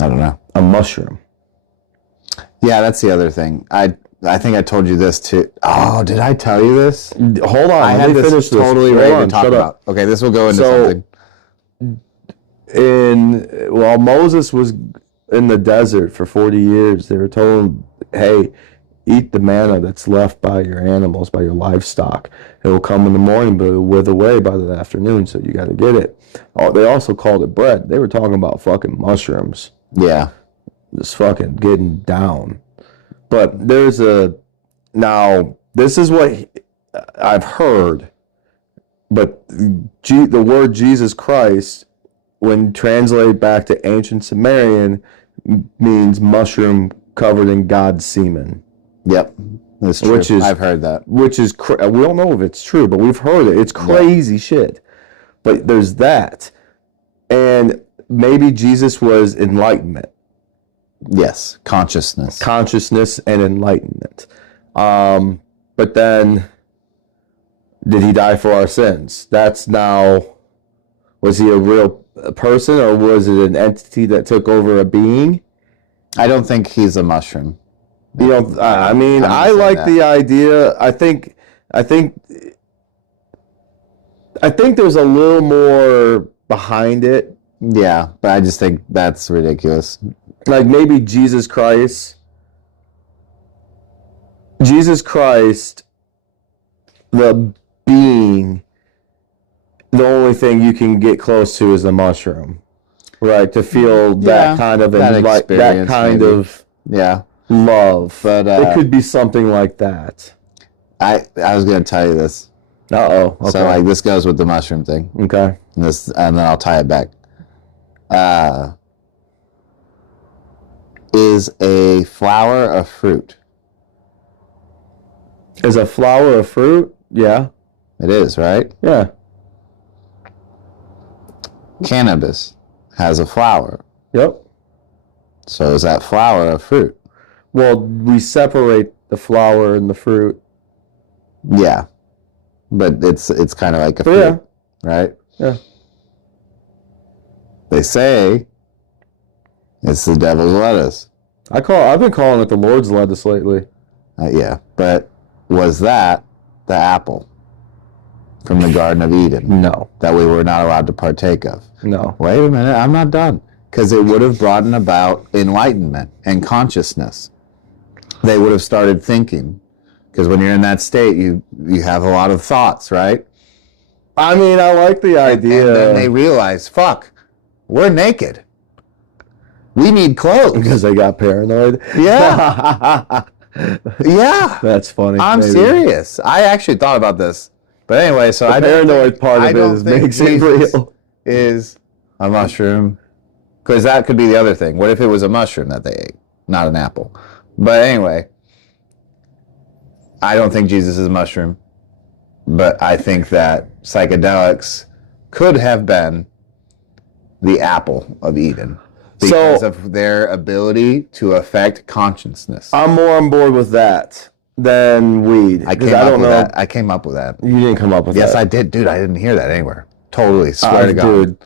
I don't know. A mushroom. Yeah, that's the other thing. I think I told you this too. Oh, did I tell you this? Hold on. I had this totally ready to talk about. Okay, this will go into something. While Moses was in the desert for 40 years, they were told, hey, eat the manna that's left by your animals, by your livestock. It will come in the morning, but it will wither away by the afternoon, so you got to get it. Oh, they also called it bread. They were talking about fucking mushrooms. Yeah. Just fucking getting down. But now, this is what I've heard, but the word Jesus Christ, when translated back to ancient Sumerian, means mushroom covered in God's semen. Yep. That's true. I've heard that. Which is, we don't know if it's true, but we've heard it. It's crazy shit. But there's that. And maybe Jesus was enlightenment. Yes. Consciousness. Consciousness and enlightenment. But then, did he die for our sins? That's now, was he a real person, or was it an entity that took over a being? I don't think he's a mushroom. You know, I mean, I like the idea. I think there's a little more behind it. Yeah, but I just think that's ridiculous. Like maybe Jesus Christ, the being, the only thing you can get close to is the mushroom, right? To feel that kind of that kind of love. But it could be something like that. I was gonna tell you this. Okay. So like this goes with the mushroom thing. Okay. And then I'll tie it back. Is a flower a fruit? Is a flower a fruit? Yeah. It is, right? Yeah. Cannabis has a flower. Yep. So is that flower a fruit? Well, we separate the flower and the fruit. Yeah. But it's kind of like a fruit, right? Yeah. They say it's the devil's lettuce. I've been calling it the Lord's lettuce lately. Yeah, but was that the apple from the Garden of Eden? No. That we were not allowed to partake of? No. Wait a minute, I'm not done. Because it would have brought about enlightenment and consciousness. They would have started thinking. Because when you're in that state, you have a lot of thoughts, right? I mean, I like the idea. And then they realize, fuck, we're naked. We need clothes. Because they got paranoid. Yeah. Yeah. That's funny. I'm serious. I actually thought about this. But anyway, so the paranoid part of it makes it real. Is a mushroom. Because that could be the other thing. What if it was a mushroom that they ate, not an apple? But anyway, I don't think Jesus is a mushroom. But I think that psychedelics could have been the apple of Eden. Because of their ability to affect consciousness. I'm more on board with that than weed. I came up with that. You didn't come up with that. Yes, I did. Dude, I didn't hear that anywhere. Totally. Swear to God. Dude,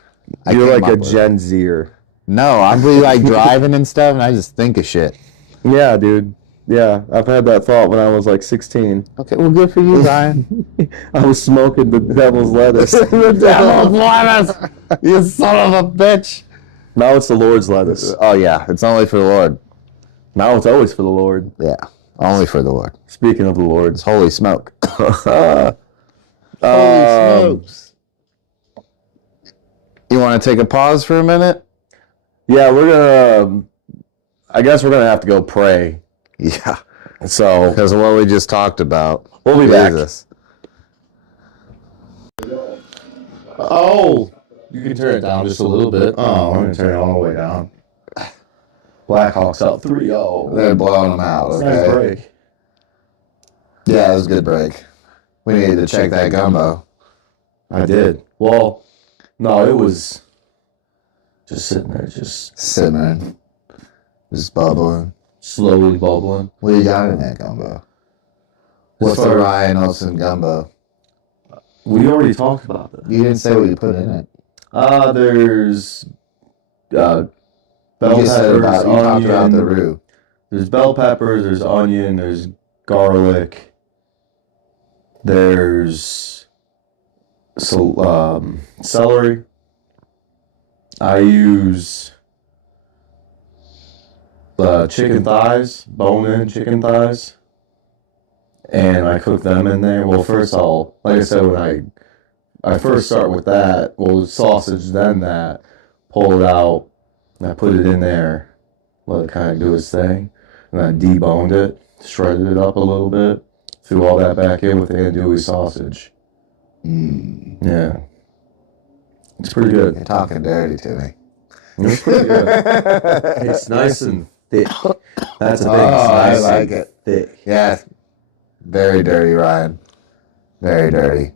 you're like a Gen Zer. No, I'm really like driving and stuff, and I just think of shit. Yeah, dude. Yeah, I've had that thought when I was like 16. Okay, well, good for you, Ryan. I was smoking the devil's lettuce. The devil's lettuce! You son of a bitch! Now it's the Lord's lettuce. Oh, yeah. It's only for the Lord. Now it's always for the Lord. Yeah. Only for the Lord. Speaking of the Lord. It's holy smoke. Holy smokes. You want to take a pause for a minute? Yeah, I guess we're going to have to go pray. Yeah. So. Because of what we just talked about. We'll be back. Oh. You can turn it down just a little bit. Oh, I'm going to turn it all the way down. Blackhawks up 3-0. They're blowing them out. Okay. Nice break. Yeah, it was a good break. We needed to check that gumbo. I did. Well, no, it was just sitting there, just simmering, just bubbling, slowly bubbling. What do you got in that gumbo? What's the Ryan Olsen gumbo? We already talked about that. You didn't say what you put in it. There's bell peppers, you talked about the roux. There's bell peppers, there's onion, there's garlic, there's celery. I use chicken thighs, bone-in chicken thighs. and I cook them in there. Well, first like I said, when I first start with that, well, sausage, then that, pull it out, and I put it in there, let it kind of do its thing, and I deboned it, shredded it up a little bit, threw all that back in with andouille sausage. Yeah. It's pretty good. You're talking dirty to me. It's pretty good. It's nice and thick. That's the thing. It's nice I like it. Thick. Yeah. Very dirty, Ryan. Very dirty.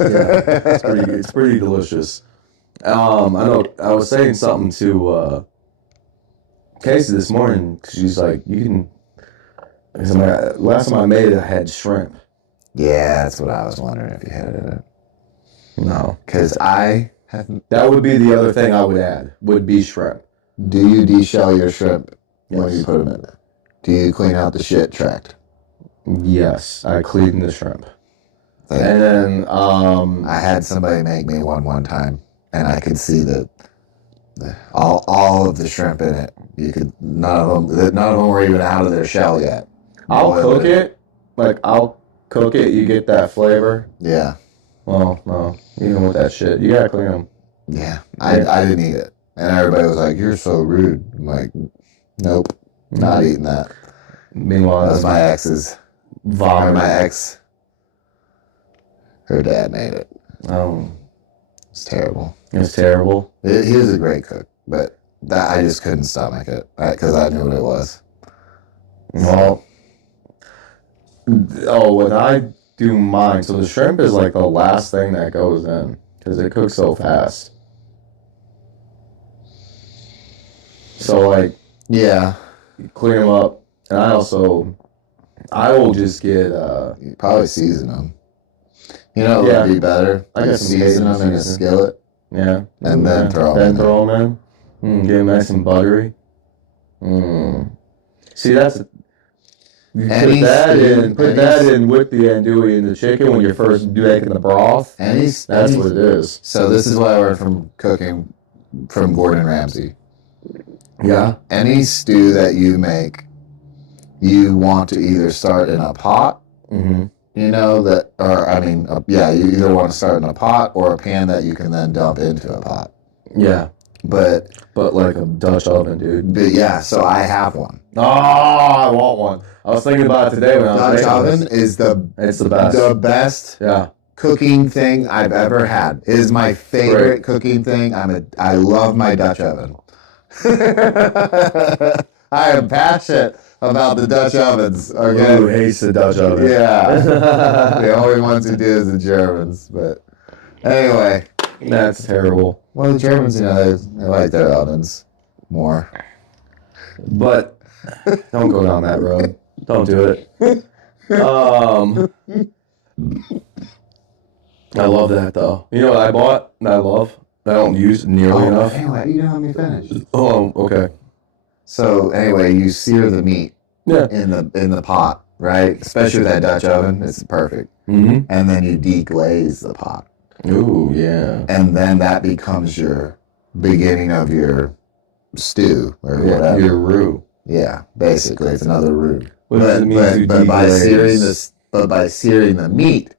Yeah, it's pretty delicious. I know I was saying something to Casey this morning. She's like, you can. Last time I made it, I had shrimp. Yeah, that's what I was wondering if you had it. No, Because I haven't. that would be the other thing I would add. Would be shrimp. Do you deshell your shrimp when Yes. you put them in there? Do you clean out the shit tract? Yes, I clean the shrimp. Like, And then I had somebody make me one time, and I could see all of the shrimp in it. You could none of them were even out of their shell yet. I'll Boiled cook it. Like I'll cook it. You get that flavor. Yeah, Well, no, even with that shit, you gotta clean them. yeah. I didn't eat it, and everybody was like, "You're so rude." I'm like, "Nope, not eating that." Meanwhile, That was my ex's. vomit. My ex. Her dad made it. Oh, It's terrible. it's terrible. He was a great cook, but that I just couldn't stomach it because I knew what it was. Well, when I do mine, so the shrimp is like the last thing that goes in because it cooks so fast. So like, Yeah, you clean them up, and I will just get you probably season them. You know, it Yeah. would be better. I got to some season Cajun them in a seasoning. skillet. yeah, And then throw 'em in. throw them in. Get them nice and buttery. See, that's you Any put that stew- in. Put any that s- in with the andouille and the chicken when you're first making the broth. That's what it is. So this is what I learned from cooking from Gordon Ramsay. Yeah. Any stew that you make, you want to either start in a pot. Mm-hmm. You know you either want to start in a pot or a pan that you can then dump into a pot. Yeah. But Like a Dutch oven, dude. yeah, so I have one. Oh, I want one. I was thinking about it today when I was Dutch making oven this. is It's the best. the best Yeah. cooking thing I've ever had. It is my favorite cooking thing. I love my Dutch oven. I am passionate about the Dutch ovens. Okay. Who hates the Dutch oven? Yeah. The only ones who do is the Germans. But anyway. That's terrible. Well, the Germans, they like their ovens more. But don't go down that road. Don't do it. I love that though. You know what I bought that I love? That I don't use nearly enough. Anyway, you know let me finish. Oh, okay. So anyway, you sear the meat Yeah. in the pot, right? Especially with that Dutch oven, it's perfect. Mm-hmm. And then you deglaze the pot. Ooh, yeah. And then that becomes your beginning of your stew or whatever. Your roux. Yeah, basically, it's another roux. What does it mean to But by deglaze? searing the meat,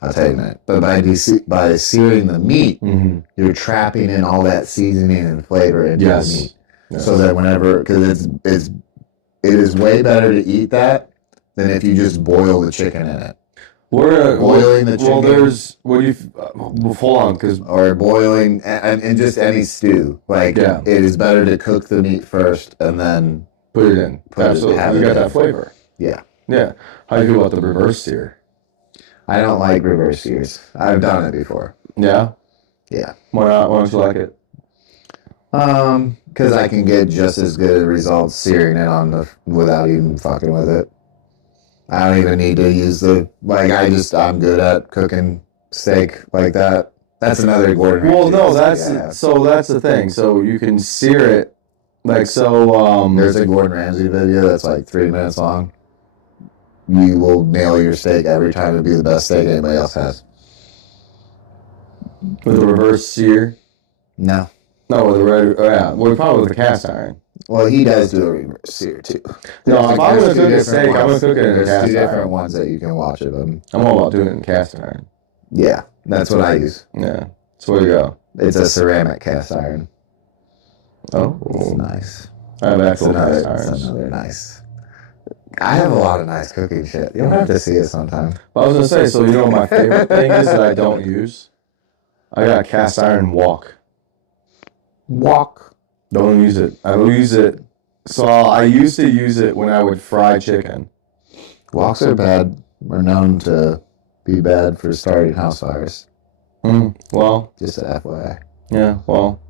I'll tell you in a minute. But by searing the meat, Mm-hmm. you're trapping in all that seasoning and flavor into the meat. Yes. So that because it is way better to eat that than if you just boil the chicken in it. Boiling the Well, chicken. hold on, because Or boiling and just any stew. Like Yeah. it is better to cook the meat first and then put it in. Absolutely. have You it got in. that flavor. yeah. Yeah. How do you feel about the reverse sear? I don't like reverse sears. I've done it before. Yeah? Yeah. Why not? Why don't you like it? Because I can get just as good results searing it without even fucking with it. I don't even need to use I'm good at cooking steak like that. That's another Gordon Ramsay. Well, no, recipe I have. that's the thing. So you can sear it, there's There's a Gordon Ramsay video that's like 3 minutes long. You will nail your steak every time. It'll be the best steak anybody else has. with a reverse sear. No. No, with a red. Oh yeah, well, probably with a cast iron. Well, he does do a reverse sear too. No, if I'm gonna cook a steak, I'm gonna cook it in a There's cast two iron. different ones that you can watch of them. I'm all about doing it in cast iron. Yeah, that's what I use. Yeah, that's where you go. It's a ceramic cast iron. Oh, It's nice. I have It's actual cast another, irons. nice. I have a lot of nice cooking shit. You'll have to see it sometime. But I was gonna say, so you know what my favorite thing is that I don't use? I got a cast iron wok. Wok. Don't use it. I don't use it. So I used to use it when I would fry chicken. Woks are bad. We're known to be bad for starting house fires. Well, Just a FYI. yeah, well.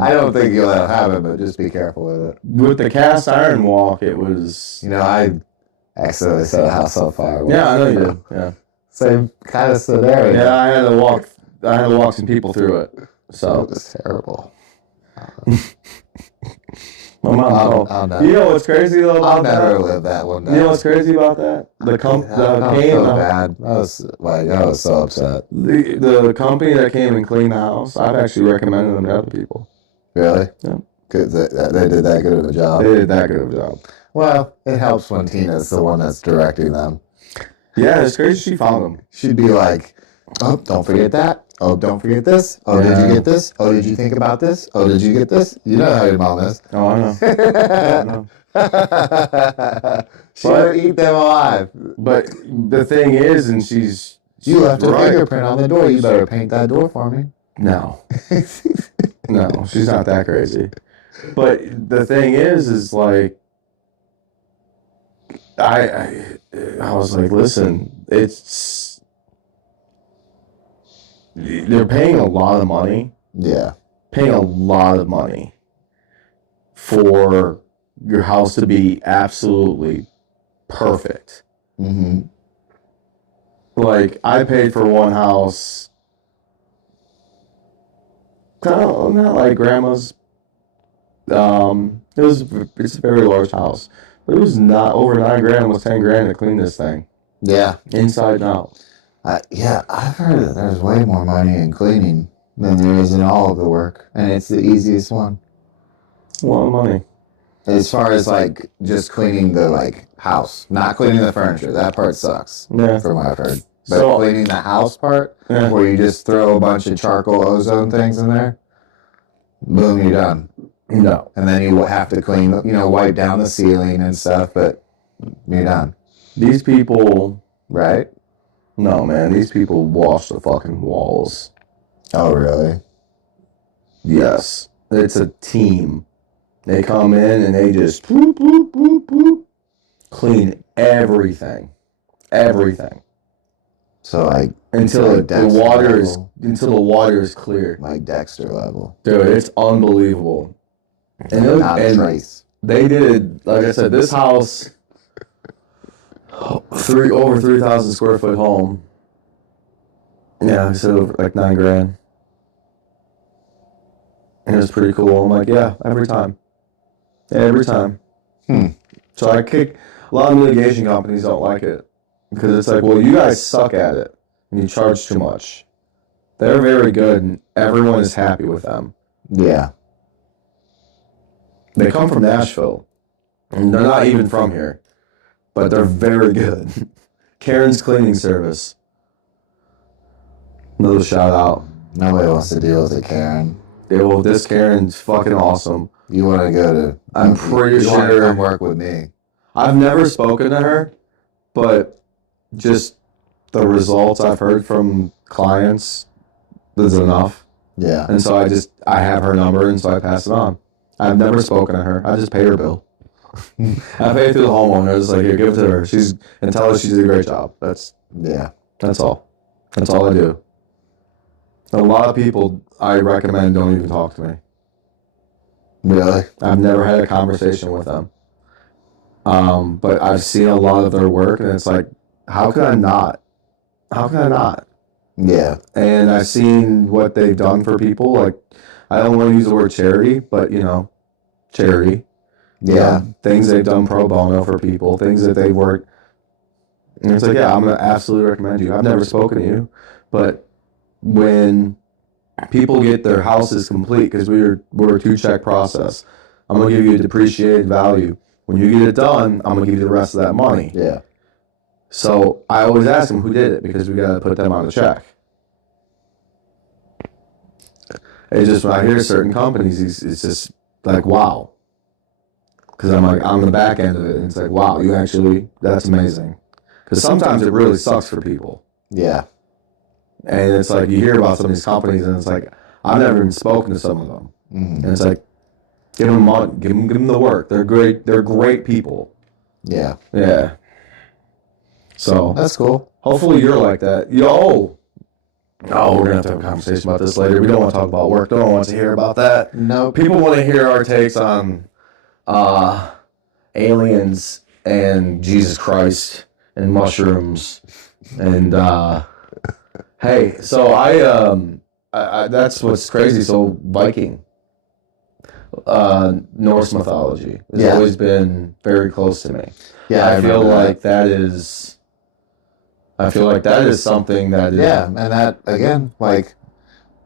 I don't think you'll have it, but just be careful with it. With the cast iron wok, it was... You know, I accidentally set a house on fire. Once. Yeah, I know you did. Yeah. Same kind of scenario. Yeah, I had to walk some people through it. So It was terrible. my mom told. I'll never, You know what's crazy though I'll about never that? live that one down. You know what's crazy about that? The I was pain, so bad. I was so upset. the company that came and cleaned the house, I've actually recommended them to other people. Really? Yeah. Because they did that good of a job. They did that good of a job. Well, it helps when Tina's the one that's directing them. Yeah, it's crazy she found them. She'd be like, oh, don't forget that. Oh, don't forget this. Oh, did you get this? Oh, did you think about this? Oh, did you get this? You know how your mom is. Oh, I know. I know. She'll eat them alive. But the thing is, and she's You left a right. fingerprint on the door. You better paint that door for me. No. No, she's not that crazy. But the thing is like, I was like, listen, they're paying a lot of money. Yeah. Paying a lot of money for your house to be absolutely perfect. Mm-hmm. Like, I paid for one house, not like grandma's. It's a very large house, but it was not over $9,000. It was $10,000 to clean this thing, Yeah. inside and out. Yeah, I've heard that there's way more money in cleaning than there is in all of the work, and it's the easiest one. A lot of money. As far as like just cleaning the house, not cleaning the furniture, that part sucks. Yeah. From what I've heard. But So- cleaning the house part, Yeah. where you just throw a bunch of charcoal ozone things in there, boom, you're done. No. And then you have to clean, wipe down the ceiling and stuff, but you're done. These people, Right? no, man, these people wash the fucking walls. Oh, really? Yes. It's a team. They come in and they just boop, boop, boop, boop, clean everything. Everything. So like Until like the Dexter water level. is clear. Like Dexter level. Dude, it's unbelievable. And, Not a trace. they did, like I said, this house, over 3,000 square foot home. Yeah, I said over like $9,000. And it was pretty cool. I'm like, yeah, every time. Every time. So I kick, a lot of mitigation companies don't like it. Because it's like, well, you guys suck at it. And you charge too much. They're very good and everyone is happy with them. Yeah. They come from Nashville. And they're not even from here. But they're very good. Karen's Cleaning Service. Another shout out. Nobody wants to deal with it, Karen. Yeah, well, this Karen's fucking awesome. You want to go to... I'm pretty you want to sure... come work with me. I've never spoken to her, but just the results I've heard from clients is enough. Yeah. And so I have her number, and so I pass it on. I've never spoken to her. I just pay her bill. I pay it through the homeowner. It's like, here, give it to her. And tell her she did a great job. That's all. That's all I do. A lot of people I recommend don't even talk to me. Really? I've never had a conversation with them. But I've seen a lot of their work, and it's like, how can I not? How can I not? Yeah. And I've seen what they've done for people. Like, I don't want to use the word charity, but, charity. Yeah. Things they've done pro bono for people, things that they work. And it's like, yeah, I'm going to absolutely recommend you. I've never spoken to you, but when people get their houses complete because we're a 2-check process. I'm going to give you a depreciated value. When you get it done, I'm going to give you the rest of that money. Yeah. So I always ask them who did it because we got to put them on a check. It's just when I hear certain companies, it's just like, wow. Because I'm like, on the back end of it, and it's like, wow, that's amazing. Because sometimes it really sucks for people. Yeah. And it's like, you hear about some of these companies, and it's like, I've never even spoken to some of them. Mm-hmm. And it's like, give them money, give them the work. They're great people. Yeah. Yeah. So that's cool. Hopefully you're like that. No, we're gonna have to have a conversation about this later. We don't want to talk about work. Don't want to hear about that. No. People want to hear our takes on aliens and Jesus Christ and mushrooms and hey, so I that's what's crazy. So Viking, Norse mythology has always been very close to me. Yeah, I feel like that is something that is... Yeah, and that, again, like,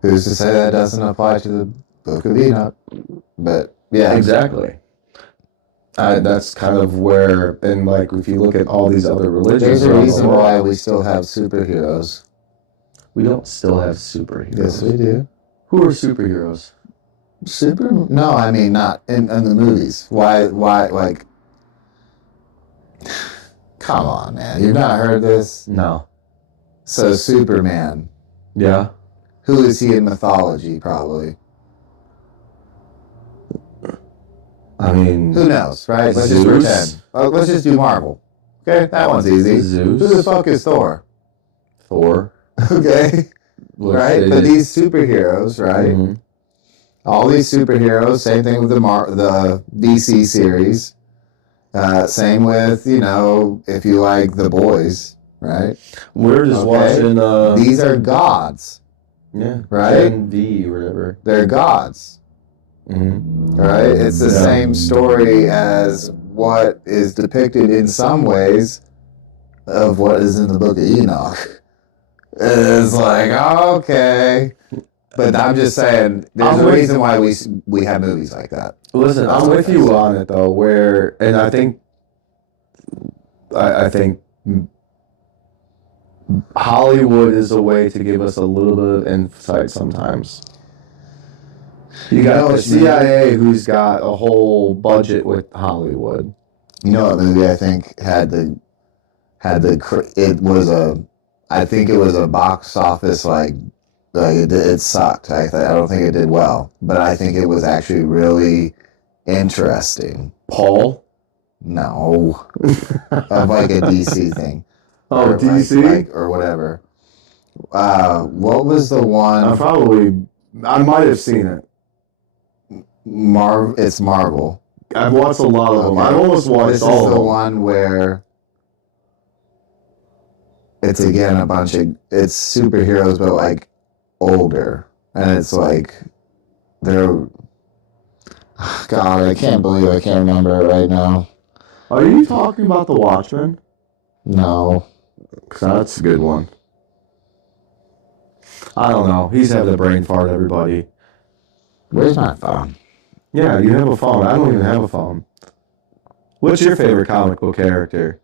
who's to say that doesn't apply to the Book of Enoch? But, yeah. Exactly. That's kind of where, and like, if you look at all these other religions... There's a reason why we still have superheroes. We don't still have superheroes. Yes, we do. Who are superheroes? No, I mean, not in the movies. Why, like... Come on, man. You've not heard this? No. So, Superman. Yeah. Who is he in mythology, probably? I mean... Who knows, right? Let's Zeus? just pretend. Let's just do Marvel. Okay? That one's easy. Zeus? Who the fuck is Thor? Thor. Okay? Right? But these superheroes, right? Mm-hmm. All these superheroes, same thing with the DC series. Same with, if you like The Boys, right? We're just watching... These are gods. Yeah. Right? Gen V or whatever. They're gods. Mm-hmm. Right? It's the same story as what is depicted in some ways of what is in the Book of Enoch. It's like, okay. But I'm just saying, there's a reason why we have movies like that. Listen, I'm with you on it though. And I think Hollywood is a way to give us a little bit of insight sometimes. You got the CIA, who's got a whole budget with Hollywood. You know what movie I think I think it was a box office it sucked. I don't think it did well, but I think it was actually really interesting. Paul? No. Of like a DC thing. Oh, or DC? or whatever. What was the one? I might have seen it. It's Marvel. I've watched a lot of them. I've almost watched all of them. This is the one where it's again it's superheroes, but like older, and it's like they're God, I can't believe I can't remember it right now. Are you talking about The Watchmen? No. That's a good one. I don't know. He's having a brain fart, everybody. Where's my phone? Yeah, you have a phone. I don't even have a phone. What's your favorite comic book character?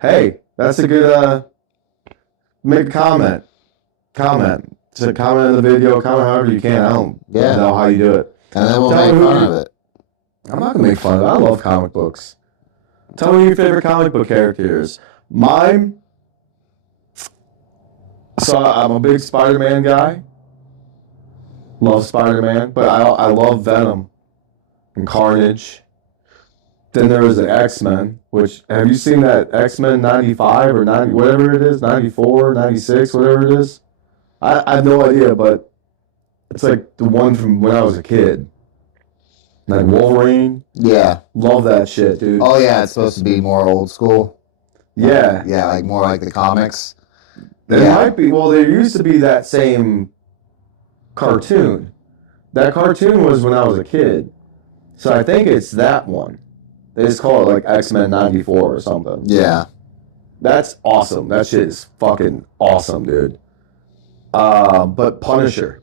Hey, that's a good, make a comment. Just comment in the video, comment however you can. I don't know how you do it. And then we'll make fun of it. I'm not going to make fun of it. I love comic books. Tell me your favorite comic book characters. Mine, so I'm a big Spider-Man guy. Love Spider-Man, but I love Venom and Carnage. Then there was the X-Men, which, have you seen that X-Men 95 or 90, whatever it is, 94, 96, whatever it is? I have no idea, but it's like the one from when I was a kid. Like Wolverine. Yeah. Love that shit, dude. Oh, yeah, it's supposed to be more old school. Yeah. Yeah, like more like the comics. There might be. Well, there used to be that same cartoon. That cartoon was when I was a kid. So I think it's that one. They just call it like X-Men 94 or something. Yeah. That's awesome. That shit is fucking awesome, dude. But Punisher.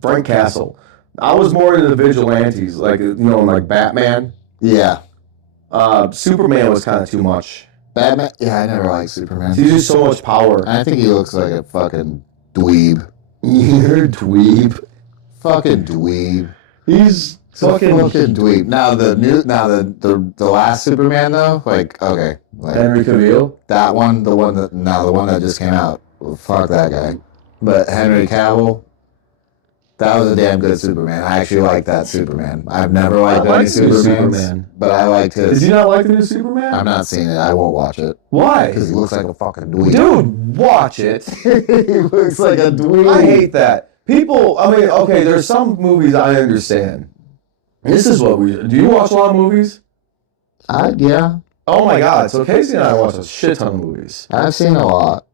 Frank Castle. I was more into the vigilantes, like, you know, like Batman. Yeah. Superman was kind of too much. Batman? Yeah, I never liked Superman. He's just so much power. I think he looks like a fucking dweeb. You're a dweeb. Fucking dweeb. He's fucking dweeb. Now the last Superman though, like okay, like Henry Cavill. That one, the one that just came out. Well, fuck that guy. But Henry Cavill, that was a damn good Superman. I actually like that Superman. I've never liked any Superman, but I liked his. Did you not like the new Superman? I've not seen it. I won't watch it. Why? Because he looks like a fucking dweeb. Dude, watch it. He looks like a dweeb. I hate that. People, I mean, okay, there's some movies I understand. This is what we do. You watch a lot of movies? Yeah. Oh my God. So Casey and I watch a shit ton of movies. I've seen a lot.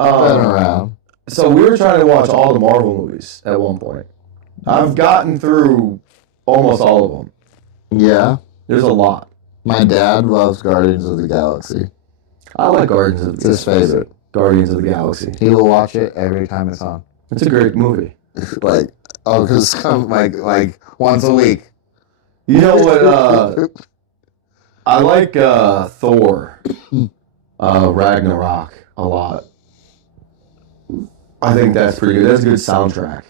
I've been around. So we were trying to watch all the Marvel movies at one point. I've gotten through almost all of them. Yeah. There's a lot. My dad loves Guardians of the Galaxy. I like Guardians of the Galaxy. It's his favorite. Guardians of the Galaxy. He will watch it every time it's on. It's a great movie. Like, because come like once a week. You know what? I like Thor, Ragnarok a lot. I think that's pretty good. That's a good soundtrack.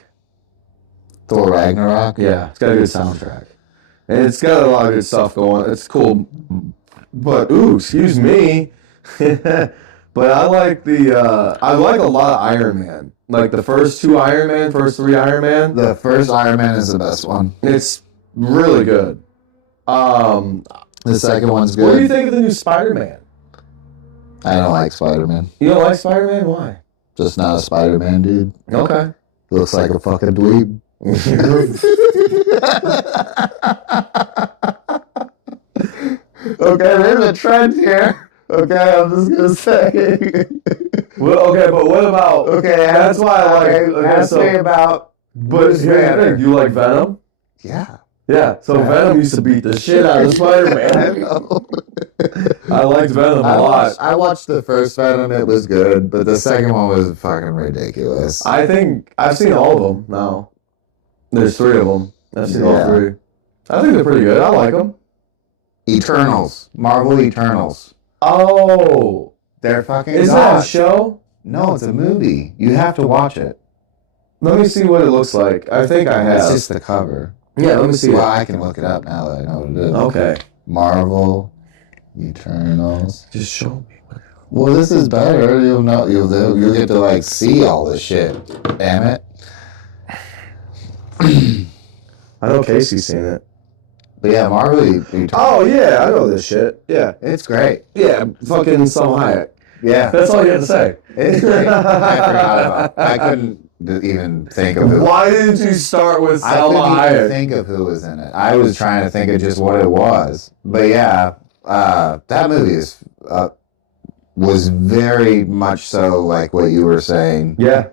Thor Ragnarok? Yeah, it's got a good soundtrack. And it's got a lot of good stuff going. It's cool. But, excuse me. But I like I like a lot of Iron Man. Like the first three Iron Man. The first Iron Man is the best one. It's really good. The second one's good. What do you think of the new Spider-Man? I don't like Spider-Man. You don't like Spider-Man? Why? Just not a Spider-Man, dude. Okay. Looks like a fucking dweeb. Okay, there's a trend here. Okay, I'm just gonna say. Well, okay, but what about? Okay, that's why I like. Okay, ask me about. But here's the thing. You like Venom? Yeah. Yeah. So Venom used to beat the shit out of Spider-Man. I liked Venom a lot. I watched the first Venom. It was good, but the second one was fucking ridiculous. I think I've seen all of them now. There's 3 of them. I've seen all 3. I think they're pretty good. I like them. Eternals. Marvel Eternals. Oh. They're fucking Is that a show? No, it's a movie. You have to watch it. Let me see what it looks like. I think I have. It's just the cover. Yeah, let me see. Well, I can look it up now that I know what it is. Okay. Marvel Eternals. Just show me. Well, this is better. You'll know. You'll get to like see all this shit. Damn it. I know Casey's seen it. But yeah, Marvel Eternals. Oh yeah, I know this shit. Yeah. It's great. Yeah, fucking Salma Hayek. Yeah. That's all you have to say. It's great. I forgot about it. I couldn't even think of who. Why didn't you start with I Salma couldn't even Hayek? think of who was in it. I was trying to think of just what it was. But yeah, that movie was very much so like what you were saying. Yeah.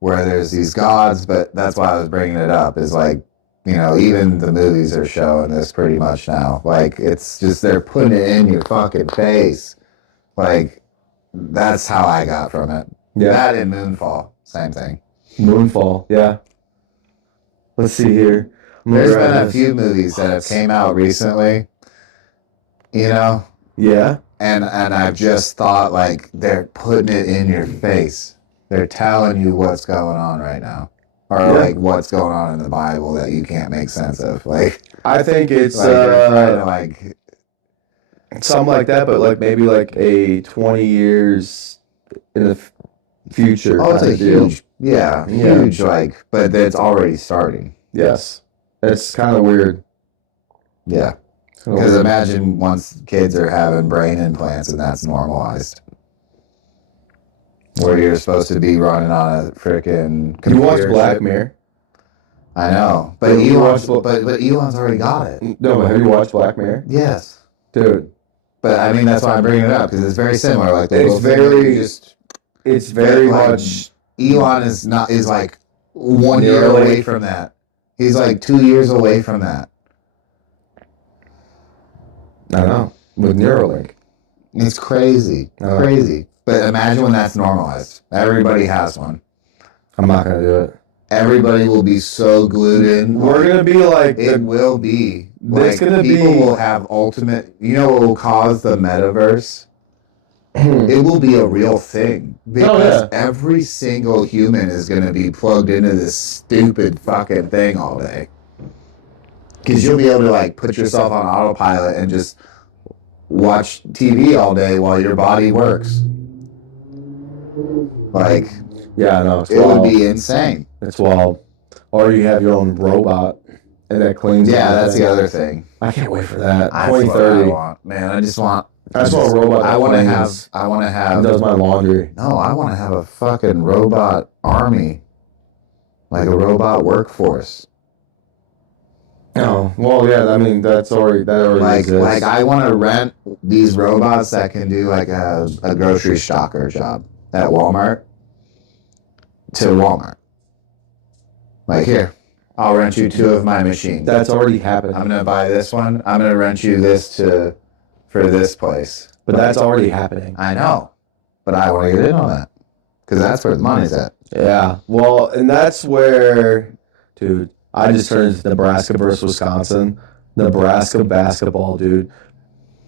Where there's these gods, but that's why I was bringing it up. Is like, you know, even the movies are showing this pretty much now. Like, it's just they're putting it in your fucking face. Like, that's how I got from it. Yeah. That and Moonfall, same thing. Moonfall. Yeah. Let's see here. There's been a few movies that have came out recently, you know? Yeah. And I've just thought, like, they're putting it in your face. They're telling you what's going on right now. Or, like, what's going on in the Bible that you can't make sense of. Like, I think it's like, they're trying to, like, something like that, but like maybe like a 20 years in the future. oh, it's a deal. huge, huge, like, but it's already starting. Yes. It's kind of weird. Yeah. Because imagine once kids are having brain implants and that's normalized. Where you're supposed to be running on a freaking computer. You watch Black Mirror? I know. But Elon's already got it. No, but have you watched Black Mirror? Yes. Dude. But I mean, that's why I'm bringing it up, because it's very similar. Like, It's very much. Elon is like 1 year away from that. He's like 2 years away from that. I know. With Neuralink. It's crazy. Crazy. But imagine when that's normalized. Everybody has one. I'm not going to do it. everybody will be so glued in. We're going to be like... It will be. It's going to be... People will have ultimate... You know what will cause the metaverse? It will be a real thing. Because every single human is going to be plugged into this stupid fucking thing all day. Because you'll be able to, like, put yourself on autopilot and just watch TV all day while your body works. Like... Yeah, I know. It would be insane. It's wild. Or you have your own robot and that cleans. Yeah, that's the other thing. I can't wait for that. That's 2030. what I want. Man, I just want a robot. I want to have does my laundry. No, I want to have a fucking robot army. Like a robot workforce. Oh, well, yeah, I mean, that already exists. Like I want to rent these robots that can do like a grocery stocker job at Walmart. To Walmart. Like, here, I'll rent you 2 of my machines. That's already happened. I'm going to buy this one. I'm going to rent you this for this place. But that's already happening. I know. But I want to get in on that. Because that's where the money's at. Yeah. Well, and that's where, dude, I just turned into Nebraska versus Wisconsin. Nebraska basketball, dude.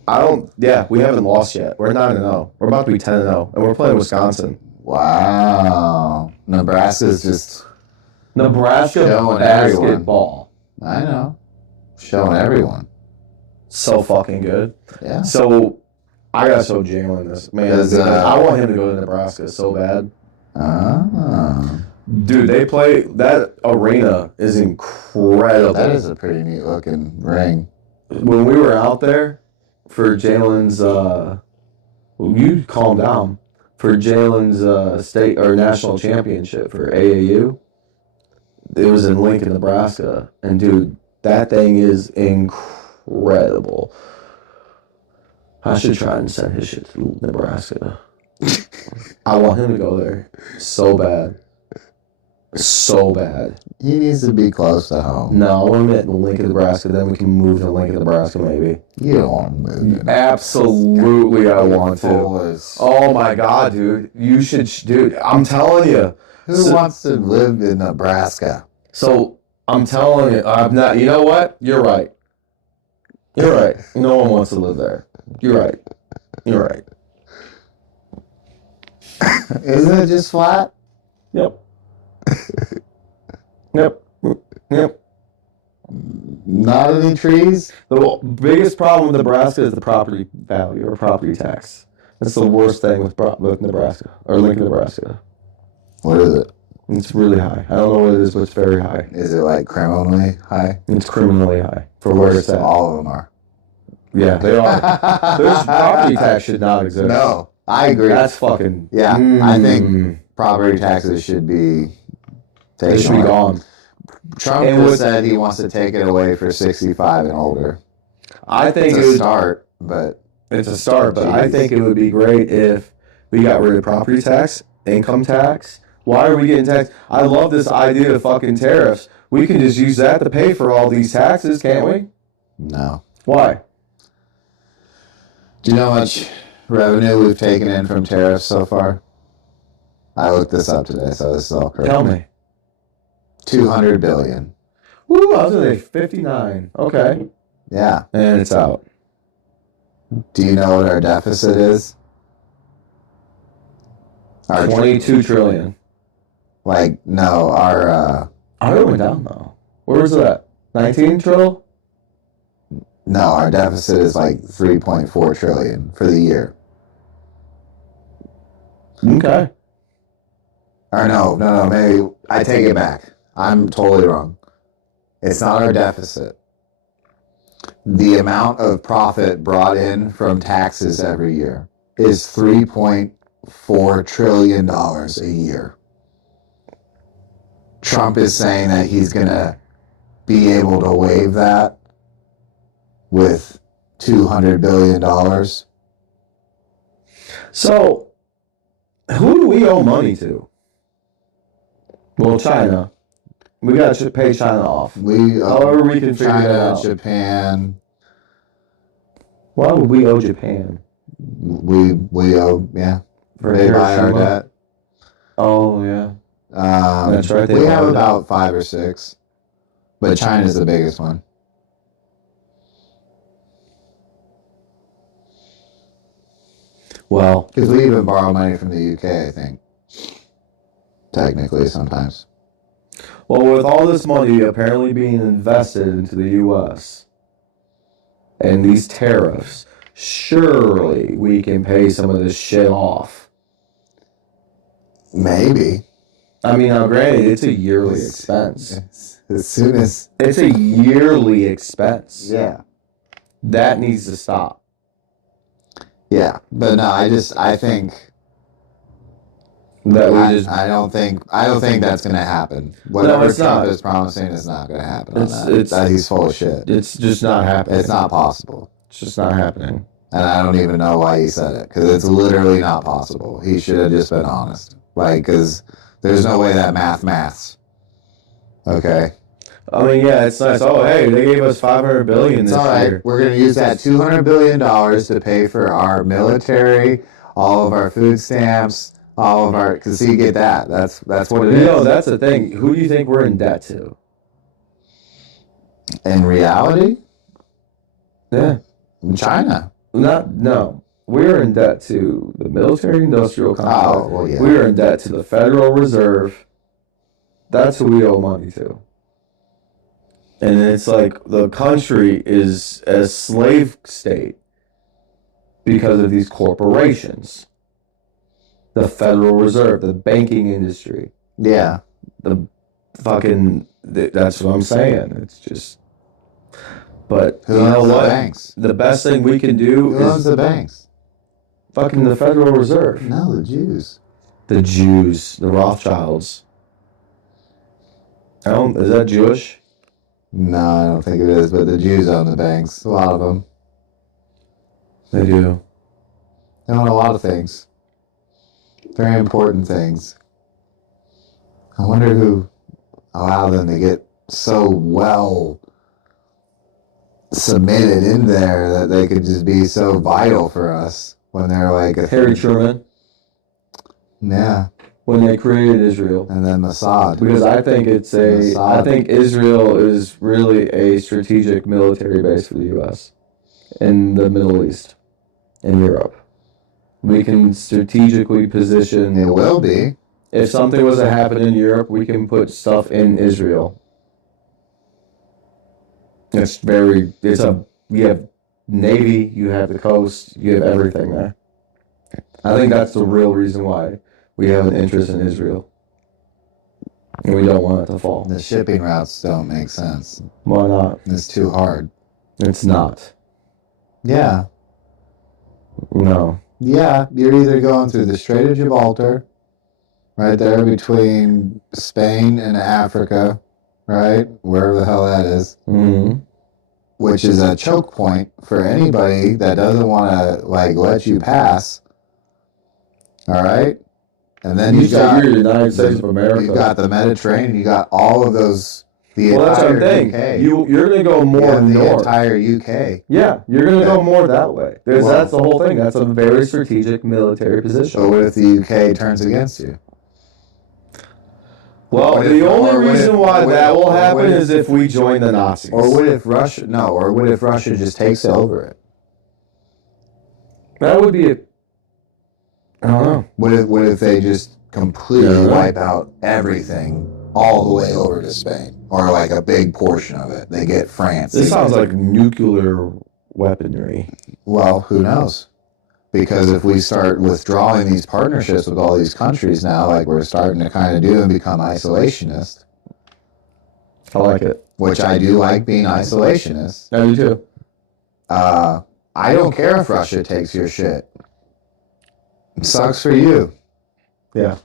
We haven't lost yet. We're 9-0. We're about to be 10-0. And we're playing Wisconsin. Wow. Nebraska's just... Nebraska basketball. Everyone. I know. Showing everyone. So fucking good. Yeah. So, I gotta show Jalen this. Man, I want him to go to Nebraska so bad. Dude, they play... That arena is incredible. That is a pretty neat looking ring. When we were out there for Jalen's... you calm down. For Jalen's state or national championship for AAU, it was in Lincoln, Nebraska. And dude, that thing is incredible. I should try and send his shit to Nebraska. I want him to go there so bad. So bad. He needs to be close to home. No, I want him in Lincoln, Nebraska. Then we can move to Lincoln, Nebraska, maybe. You don't want to move. Absolutely, I want to. Oh my God, dude. You should, dude. I'm telling you. Who wants to live in Nebraska? So, I'm telling you. I'm not. You know what? You're right. You're right. No one wants to live there. You're right. You're right. Isn't it just flat? Yep. Yep. Yep. Not any trees? The biggest problem with Nebraska is the property value or property tax. That's the worst thing with Nebraska or Lincoln, Nebraska. What is it? It's really high. I don't know what it is, but it's very high. Is it like criminally high? It's criminally high for where it's at. All of them are. Yeah, they are. There's property tax should not exist. No, I agree. That's fucking... Yeah, I think property taxes should be taken They should be gone. Trump just said he wants to take it away for 65 and older. I think it's a start, but... It's a start, but I think it would be great if we got rid of property tax, income tax. Why are we getting taxed? I love this idea of fucking tariffs. We can just use that to pay for all these taxes, can't we? No. Why? Do you know how much revenue we've taken in from tariffs so far? I looked this up today, so this is all correct. Tell me. $200 billion. Ooh, I was going to say 59. Okay. Yeah. And it's out. Do you know what our deficit is? 22 trillion. Like, no, our... I heard it went down, though. Where was it at? 19 trill? No, our deficit is like 3.4 trillion for the year. Okay. Or no, maybe I take it back. I'm totally wrong. It's not our deficit. The amount of profit brought in from taxes every year is $3.4 trillion a year. Trump is saying that he's going to be able to waive that with $200 billion. So, who do we owe money to? Well, China. We got to pay China off. However we can figure it out. Japan. Why would we owe Japan? We owe, yeah. For they buy our Hiroshima? debt. Oh, yeah. That's right. We have about 5 or 6, but China's the biggest one. Well, because we even borrow money from the UK, I think. Technically, sometimes. well, with all this money apparently being invested into the U.S. and these tariffs, surely we can pay some of this shit off. Maybe. I mean, now granted, it's a yearly expense. As soon as... It's a yearly expense. Yeah. That needs to stop. Yeah, but no, I think... That we I don't think that's going to happen. Whatever Trump is promising is not going to happen. He's full of shit. It's just not happening. It's not possible. It's just not happening. And I don't even know why he said it, because it's literally not possible. He should have just been honest. Like, because there's no way that maths. Okay? I mean, yeah, it's nice. Oh, hey, they gave us $500 billion this year. We're going to use that $200 billion to pay for our military, all of our food stamps, all of our... Because you get that. That's what it is. No, that's the thing. Who do you think we're in debt to? In reality? Yeah. China. No. We're in debt to the military-industrial complex. Oh, well, yeah. We're in debt to the Federal Reserve. That's who we owe money to. And it's like the country is a slave state because of these corporations. The Federal Reserve, the banking industry. Yeah. That's what I'm saying. It's just... But who owns the banks? The best thing we can do Who owns the banks? Fucking the Federal Reserve. No, the Jews. The Jews, the Rothschilds. Is that Jewish? No, I don't think it is, but the Jews own the banks. A lot of them. They do. They own a lot of things. Very important things. I wonder who allowed them to get so well submitted in there that they could just be so vital for us when they're like... Harry Truman. Yeah. When they created Israel. And then Mossad. Because I think I think Israel is really a strategic military base for the U.S. in the Middle East and Europe. We can strategically position... It will be. If something was to happen in Europe, we can put stuff in Israel. You have Navy, you have the coast, you have everything there. I think that's the real reason why we have an interest in Israel. And we don't want it to fall. The shipping routes don't make sense. Why not? It's too hard. It's not. Yeah. No. Yeah, you're either going through the Strait of Gibraltar, right there between Spain and Africa, right? Wherever the hell that is. Mm-hmm. Which is a choke point for anybody that doesn't want to, let you pass. All right? And then you're the United States of America. You got the Mediterranean. You got all of those... that's what I'm saying. You're going to go more north. The entire UK. Yeah, you're going to go more that way. That's the whole thing. That's a very strategic military position. So what if the UK turns against you? Well, the only reason why that will happen is if we join the Nazis. Or what if Russia... No, or what if Russia just takes over it? That would be I don't know. What if they just completely wipe out everything all the way over to Spain? Or a big portion of it. They get France. This sounds like nuclear weaponry. Well, who knows? Because if we start withdrawing these partnerships with all these countries now, like we're starting to kind of do and become isolationist. I like it. Which I do like being isolationist. I do too. I don't care if Russia takes your shit. It sucks for you. Yeah.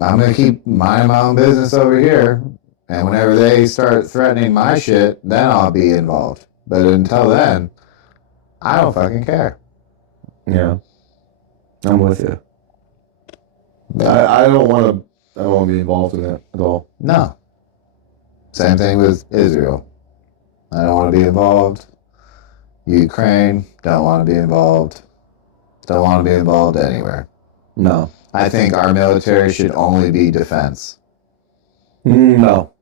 I'm going to keep minding my own business over here. And whenever they start threatening my shit, then I'll be involved. But until then, I don't fucking care. Yeah. I'm with you. I don't want to be involved in that at all. No. Same thing with Israel. I don't want to be involved. Ukraine, don't want to be involved. Don't want to be involved anywhere. No. I think our military should only be defense. No.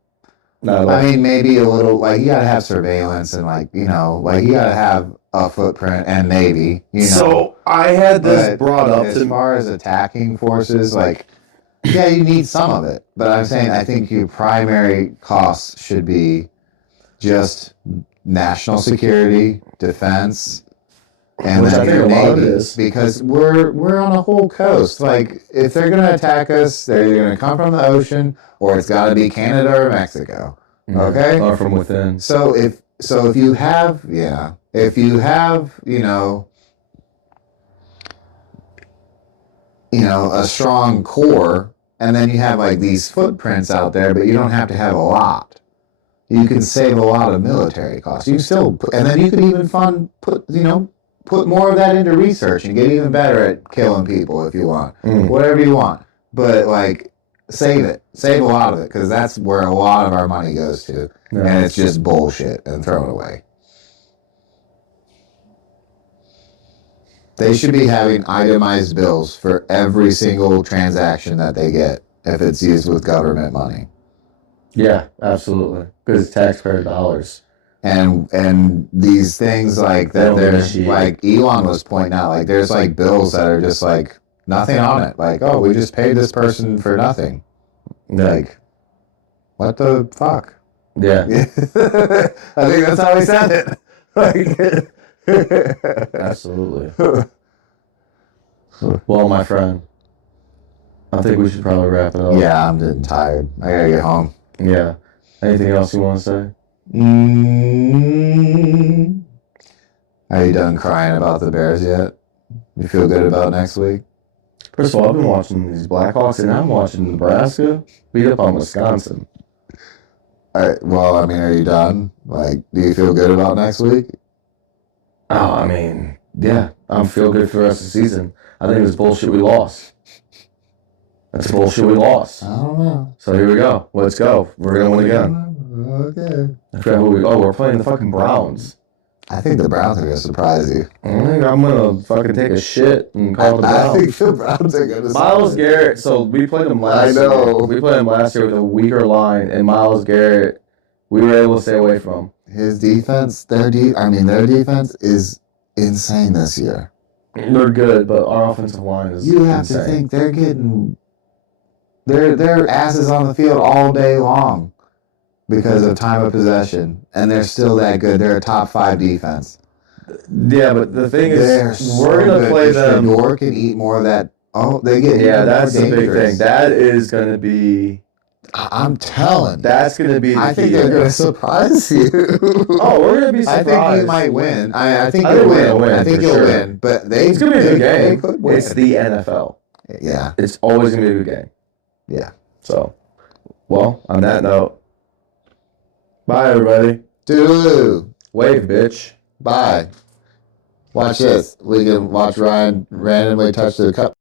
Not at all. I mean, maybe a little, like, you gotta have surveillance and, like, you know, like, you gotta have a footprint and maybe, you know. So I had this brought up as far as attacking forces, like, yeah, you need some of it. But I'm saying I think your primary costs should be just national security, defense, and Which then I your think a lot of it navy. is. Because we're on a whole coast. Like, if they're gonna attack us, they're either gonna come from the ocean or it's gotta be Canada or Mexico. Okay? Or from within. So if you have a strong core, and then you have like these footprints out there, but you don't have to have a lot. You can save a lot of military costs. You can still, and then you could even put more of that into research and get even better at killing people if you want, whatever you want. But like, save a lot of it, because that's where a lot of our money goes to, and it's just bullshit and thrown away. They should be having itemized bills for every single transaction that they get if it's used with government money. Yeah, absolutely. Because it's taxpayer dollars. And these things like that, there's like Elon was pointing out, like there's like bills that are just like nothing on it. Like, oh, we just paid this person for nothing. Yeah. Like, what the fuck? Yeah. I think that's how he said it. Absolutely. Well, my friend, I think we should probably wrap it up. Yeah, I'm getting tired. I gotta get home. Yeah. Anything else you want to say? Are you done crying about the Bears yet? You feel good about next week? First of all, I've been watching these Blackhawks, and I'm watching Nebraska beat up on Wisconsin. Well, I mean, are you done? Like, do you feel good about next week? Oh, I mean, yeah, I'm feel good for the rest of the season. I think it's bullshit we lost. That's bullshit we lost. I don't know. So here we go. Let's go. We're going to win again. Okay. I forgot who we're playing the fucking Browns. I think the Browns are going to surprise you. I think I'm going to fucking take a shit and call the Browns. I think the Browns are going to surprise Miles Garrett, so we played him last year. I know. We played him last year with a weaker line, and Miles Garrett, we were able to stay away from him. His defense, their defense is insane this year. They're good, but our offensive line is You have insane. to think they're getting their asses on the field all day long because of time of possession, and they're still that good. They're a top 5 defense. Yeah, but the thing is, we're going to play them. Shador can eat more of that. Oh, they get that's the dangerous. big thing. That is going to be. I'm telling. That's going to be. I think they're going to surprise you. Oh, we're going to be surprised. I think you might win. I think you'll win. I think you'll sure. win. But it's going to be a good game. Could win. It's the NFL. Yeah. It's always going to be a good game. Yeah. So, well, on that note, bye, everybody. Toodaloo. Wave, bitch. Bye. Watch this. We can watch Ryan randomly touch the cup.